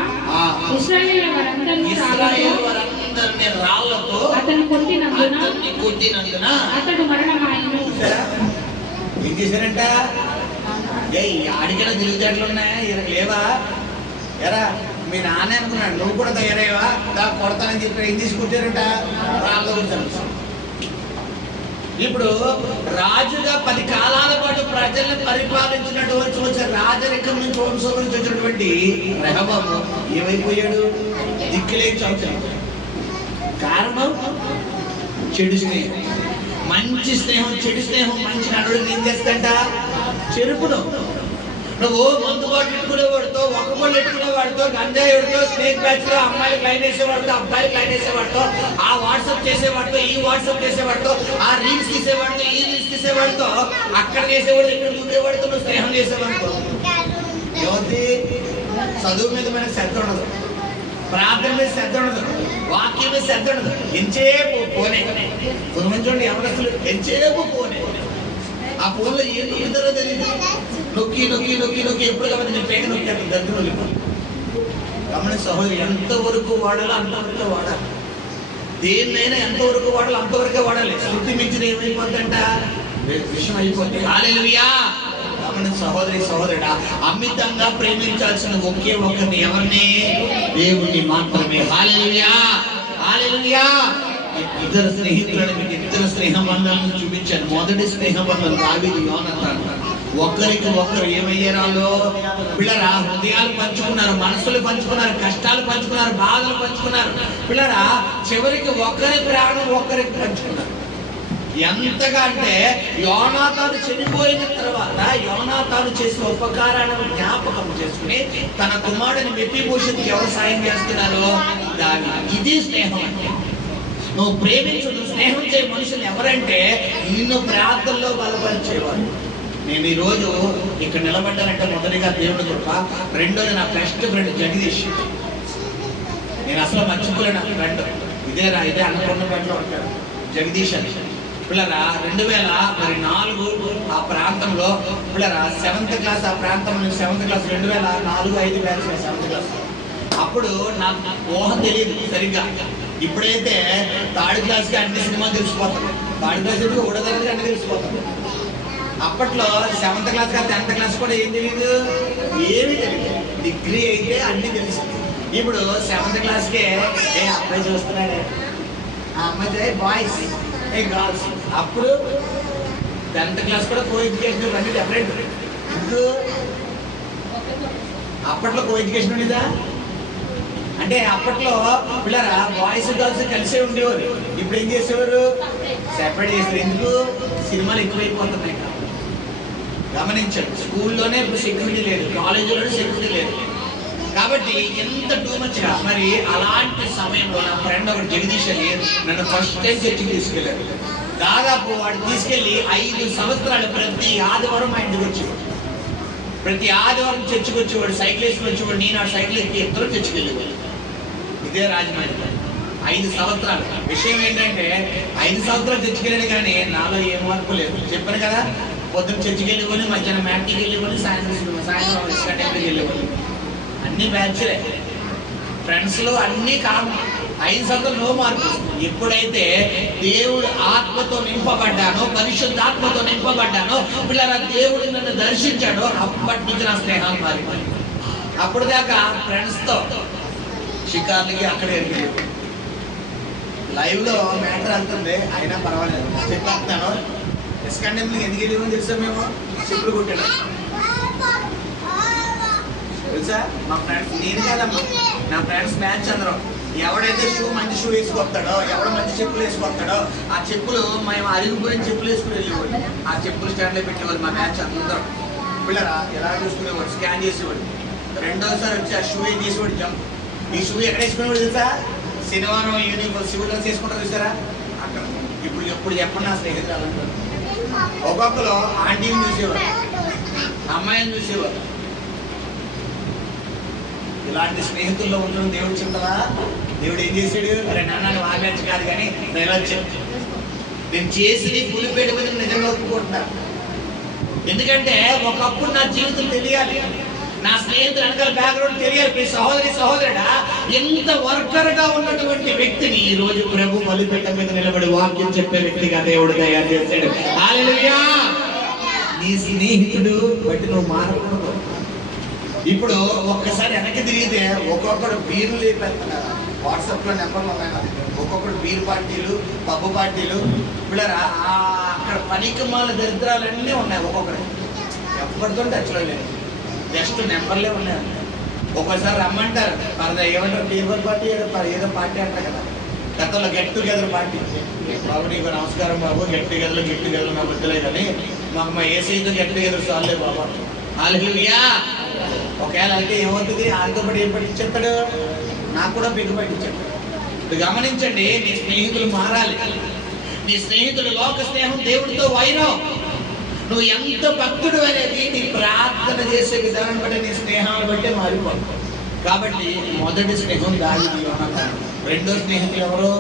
ఇశ్రాయేలు వారందరినీ రాళ్లతో అతను కొట్టినందున అతడు మరణమాయెను. ఏం చేశారంట, ఆడికైనా తెలివితేటలు ఉన్నాయా లేవా, ఎరా మీ నాన్న అనుకున్నాడు, నువ్వు కూడా తయారయ్యవా, దా కొడతానని చెప్పి ఏం తీసుకుంటారట, రాళ్ళ గురించి. ఇప్పుడు రాజుగా 10 కాలాల పాటు ప్రజలను పరిపాలించినటువంటి రాజరికం నుంచి వంశం నుంచి వచ్చినటువంటి రెహబాము ఏమైపోయాడు? దిక్కులే చదువుతాడు. కారణం చెడు స్నేహం. మంచి స్నేహం చెడు స్నేహం మంచి నడువుని ఏం చేస్తాంట? చెరుపును. నువ్వు మందు బాటు పెట్టుకునేవాడితో, ఒక్క పళ్ళు పెట్టుకునేవాడితో, గంజాయితో, స్నేక్ బ్యాచ్ లో అమ్మాయికి లైన్ వేసేవాడితో, అబ్బాయికి లైన్ వేసేవాడితో, ఆ వాట్సాప్ చేసేవాడితో, ఈ వాట్సాప్ చేసేవాడితో, ఆ రీల్స్ తీసేవాడితో, ఈ రీల్స్ తీసేవాడితో, అక్కడ చేసేవాడు ఇక్కడ చూసేవాడితో నువ్వు స్నేహం చేసేవాడితో యువతి చదువు మీద మనకు శ్రద్ధ ఉండదు, ప్రార్థన మీద శ్రద్ధ ఉండదు, వాక్యం మీద శ్రద్ధ ఉండదు. ఎంచేపు పోనే కొంతమంది ఎవరస్తులు ఎంచేపు పోనే. ఆ ఫోన్లో ఏం నొక్కుతారో తెలియదు, నొక్కి నొక్కి నొక్కి నొక్కి ఎప్పుడు కాబట్టి నేను పేక నొక్కి దగ్గర గమని సహోదరు, ఎంతవరకు వాడాలో అంతవరకే వాడాలి. దేన్నైనా ఎంతవరకు వాడాలో అంతవరకే వాడాలి. శృతి మించిన ఏమైపోతుందంట? విషయం అయిపోతుంది. హల్లెలూయా. గమని సహోదరి సహోదరుడా, అమితంగా ప్రేమించాల్సిన ఒకే ఒక్కరిని, ఎవరిని? దేవుణ్ణి మాత్రమే. హల్లెలూయా హల్లెలూయా. ఇద్దరు స్నేహితులను మీకు ఇద్దరు స్నేహ బంధాలను చూపించాను. మొదటి స్నేహ బంధం దావీదు యోనాతాను. ఒకరికి ఒకరు ఏమయ్యారో పిల్లరా, హృదయాలు పంచుకున్నారు, మనసులు పంచుకున్నారు, కష్టాలు పంచుకున్నారు, బాధలు పంచుకున్నారు. పిల్లరా చివరికి ఒకరి ప్రాణం ఒకరికి పంచుకున్నారు. ఎంతగా అంటే యోనాతాను చనిపోయిన తర్వాత యోనాతాను చేసిన ఉపకారాలను జ్ఞాపకం చేసుకుని తన కుమారుడిని మెఫీబోషెతుకి ఎవరు సాయం చేస్తున్నారో దావీదు. ఇది స్నేహం అంటే. నువ్వు ప్రేమించు, నువ్వు స్నేహం చేయ మనుషులు ఎవరంటే నిన్ను ప్రార్థనలో బలపరిచేవాడు. నేను ఈరోజు ఇక్కడ నిలబడ్డానంటే మొదటిగా దేవుడి కృప, రెండోది నా బెస్ట్ ఫ్రెండ్ జగదీష్. నేను అసలు మర్చిపోలేను. నా ఫ్రెండ్ ఇదే అన్నపూర్ణపేటలో ఉంటాడు జగదీష్ అని. పిల్లరా 2004 ఆ ప్రాంతంలో పిల్లరా 7th క్లాస్, ఆ ప్రాంతంలో 7th class 2004-05 batch 7th class. అప్పుడు నాకు ఊహ తెలియదు సరిగ్గా. ఇప్పుడైతే 3rd క్లాస్కి అన్ని సినిమాలు తెలిసిపోతాయి, 3rd క్లాస్ ఉడదరగా అన్ని తెలిసిపోతాయి. అప్పట్లో 7th క్లాస్ కా 10th క్లాస్ కూడా ఏం తెలియదు, ఏమీ తెలియదు. డిగ్రీ అయితే అన్ని తెలుస్తుంది. ఇప్పుడు 7th క్లాస్కే ఏ అబ్బాయి చూస్తున్నాడే, ఆ అమ్మాయి బాయ్స్, ఏ గర్ల్స్. అప్పుడు 10th క్లాస్ కూడా కో ఎడ్యుకేషన్ అన్ని డిఫరెంట్. ఇప్పుడు అప్పట్లో కో ఎడ్యుకేషన్ ఉండేదా అంటే? అప్పట్లో పిల్లరా బాయ్స్ గర్ల్స్ కలిసే ఉండేవారు. ఇప్పుడు ఏం చేసేవారు? సెపరేట్ చేస్తారు. ఎందుకు? సినిమాలు ఎక్కువైపోతున్నాయి. గమనించండి, స్కూల్లోనే ఇప్పుడు సెక్యూరిటీ లేదు, కాలేజీలోనే సెక్యూరిటీ లేదు. కాబట్టి ఎంత టూ మచ్గా. మరి అలాంటి సమయంలో నా ఫ్రెండ్ ఒకటి జగదీష్ అని నన్ను ఫస్ట్ టైం చర్చికి తీసుకెళ్ళారు. దాదాపు వాడు తీసుకెళ్ళి 5 సంవత్సరాలు ప్రతి ఆదివారం మా ఇంటికి వచ్చేవాడు. ప్రతి ఆదివారం చర్చికి వచ్చేవాడు, సైకిల్ వేసుకుని వచ్చేవాడు. నేను ఆ సైకిల్ ఎక్కి ఇద్దరు చర్చికి వెళ్ళేవాడు. ఇదే రాజమండ్రి 5 సంవత్సరాలు. విషయం ఏంటంటే 5 సంవత్సరాలు చర్చికి వెళ్ళాను కానీ నాలో ఏ మార్పు లేదు. చెప్పాను కదా, పొద్దున్న చర్చికి వెళ్ళిపోయి, మధ్యాహ్నం మ్యాట్కి వెళ్ళిపోయి, సాయంత్రం ఇసుక టైంకి వెళ్ళిపోయి, అన్ని బ్యాచ్లే. ఫ్రెండ్స్లో అన్నీ కామన్. 5 సంవత్సరాలు నో మార్పు. ఎప్పుడైతే దేవుడు ఆత్మతో నింపబడ్డానో, పరిశుద్ధాత్మతో నింపబడ్డానో, పిల్లల దేవుడు నన్ను దర్శించాడో, అప్పటి నుంచి నా స్నేహాలు మారిపోయి. అప్పుడు దాకా ఫ్రెండ్స్తో షికార్లకి అక్కడే వెళ్ళిపోయి. లైవ్లో మ్యాటర్ వెళ్తుంది అయినా పర్వాలేదు చెప్పేస్తున్నాను. ఎస్కండెంకి ఎందుకు వెళ్ళిపోయి తెలుసా? మేము చెప్పులు కొట్టాడు తెలుసా? మా ఫ్రెండ్స్, నేను కాదమ్మా, నా ఫ్రెండ్స్ బ్యాచ్ అందరం. ఎవడైతే మంచి షూ వేసుకొస్తాడో, ఎవడో మంచి చెప్పులు వేసుకొస్తాడో, ఆ చెప్పులు మేము అరిగిపోయిన చెప్పులు వేసుకుని వెళ్ళేవాడు. ఆ చెప్పులు స్టాండ్లో పెట్టేవాళ్ళు మా బ్యాచ్ అందరం. పిల్లరా ఎలా చూసుకునేవాడు, స్కాన్ చేసేవాడు. రెండోసారి వచ్చి ఆ షూ ఏం చేసేవాడు, జంప్. ఈ షూ ఎక్కడ వేసుకునేవాడు తెలుసా? శనివారం ఈవినింగ్ సివిల్ డ్రెస్ వేసుకుంటారు చూసారా అక్కడ. ఇప్పుడు చెప్పండి, నా స్నేహితులు ఒక్కొక్కరు ఆంటీని చూసేవారు, అమ్మాయిని చూసేవారు. ఇలాంటి స్నేహితుల్లో ఉండడం దేవుడు చింతలా? దేవుడు ఏం చేశాడు? అరే నాన్న వాగచ్చు కాదు కానీ నేను వచ్చాను, నేను చేసి పులిపేట మీద నిజంగా ఒప్పుకుంటున్నాను. ఎందుకంటే ఒకప్పుడు నా జీవితం తెలియాలి, నా స్నేహితులు వెనకాల బ్యాక్గ్రౌండ్ తెలియాలి. సహోదరి సహోదరుడా, ఎంత వర్కర్గా ఉన్నటువంటి వ్యక్తిని ఈ రోజు ప్రభు బలిపీఠ మీద నిలబడి వాక్యం చెప్పే వ్యక్తిగా దేవుడు తయారు చేశాడు. హల్లెలూయా. నీ స్నేహితుడు బట్టి నువ్వు మారకూడదు. ఇప్పుడు ఒక్కసారి వెనక్కి తిరిగితే ఒక్కొక్కడు బీర్లు లేపెడుతున్నారు. వాట్సాప్లో నెంబర్లు ఉన్నాయి నాది. ఒక్కొక్కడు బీర్ పార్టీలు, పబ్బు పార్టీలు, పిల్లరా అక్కడ పనికిమాల దరిద్రాలన్నీ ఉన్నాయి. ఒక్కొక్కడు ఎవరితో టచ్లో లేదు, జస్ట్ నెంబర్లే ఉన్నాయి. ఒక్కోసారి రమ్మంటారు, ఏమంటారు, బీర్ పార్టీ ఏదో పార్టీ అంటారు కదా, గతంలో గెట్ టుగెదర్ పార్టీ. బాబు నీకు నమస్కారం బాబు, గెట్ టుగెదర్ నా వద్దులే కానీ మాకు మా ఏసీతో గెట్ టుగెదర్ చాలే బాబా. హల్లెలూయా. ఒకవేళ అయితే ఏమవుతుంది, ఆయనతో పాటు ఏం పట్టించేస్తాడు, నాకు కూడా బిగ్గు పట్టించాడు. ఇది గమనించండి, నీ స్నేహితులు మారాలి. నీ స్నేహితులు లోక స్నేహం, దేవుడితో వైరం. నువ్వు ఎంత భక్తుడు అనేది నీ ప్రార్థన చేసే విధానం బట్టి, నీ స్నేహాన్ని బట్టే మారిపోతుంది. కాబట్టి మొదటి స్నేహం దావీదు యోనాతాను. రెండో స్నేహితులు ఎవరు?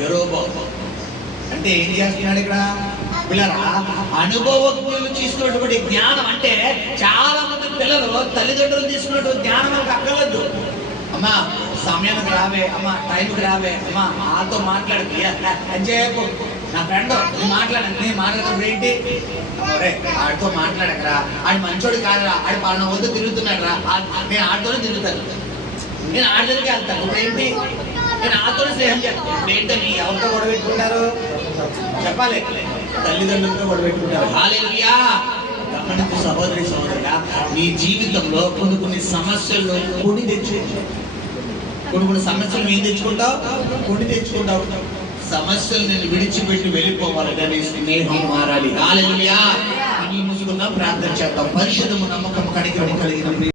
యెరోబాము. అంటే ఏం చేస్తున్నాడు ఇక్కడ పిల్లరా? అనుభవజ్ఞులు తీసుకున్నటువంటి జ్ఞానం. అంటే చాలా మంది పిల్లలు తల్లిదండ్రులు తీసుకున్నటువంటి జ్ఞానం మనకు అక్కర్లేదు. అమ్మా సమయానికి రావే, అమ్మా టైంకి రావే, అమ్మా ఆతో మాట్లాడదు అని చెప్పు. నా ఫ్రెండ్ నేను మాట్లాడినప్పుడు ఏంటి, ఆడితో మాట్లాడకరా, ఆడి మంచోడు కాదురా, ఆడి పలానా వద్ద తిరుగుతున్నాడు రా, నేను ఆడితోనే తిరుగుతాను, నేను ఆడి దగ్గరికి వెళ్తాను. ఇప్పుడు ఏంటి, నేను ఆతోనే స్నేహం చేస్తాను. ఇప్పుడు ఏంటని ఎవరితో గొడవ పెట్టుకుంటారు చెప్పాలి, తల్లిదండ్రులతో గొడవ పెట్టుకుంటారు. హల్లెలూయా. గమనించు సహోదరి సహోదరుడా, నీ జీవితంలో కొన్ని సమస్యలు కొని కొన్ని సమస్యలు ఏం తెచ్చుకుంటావు, కొని తెచ్చుకుంటావు. సమస్యలు నేను విడిచిపెట్టి వెళ్ళిపోవాలి, కానీ స్నేహం మారాలి. హల్లెలూయా. ముసుకుందాం, ప్రార్థన చేద్దాం. పరిశుద్ధము, నమ్మకం, కనికరము కలిగిన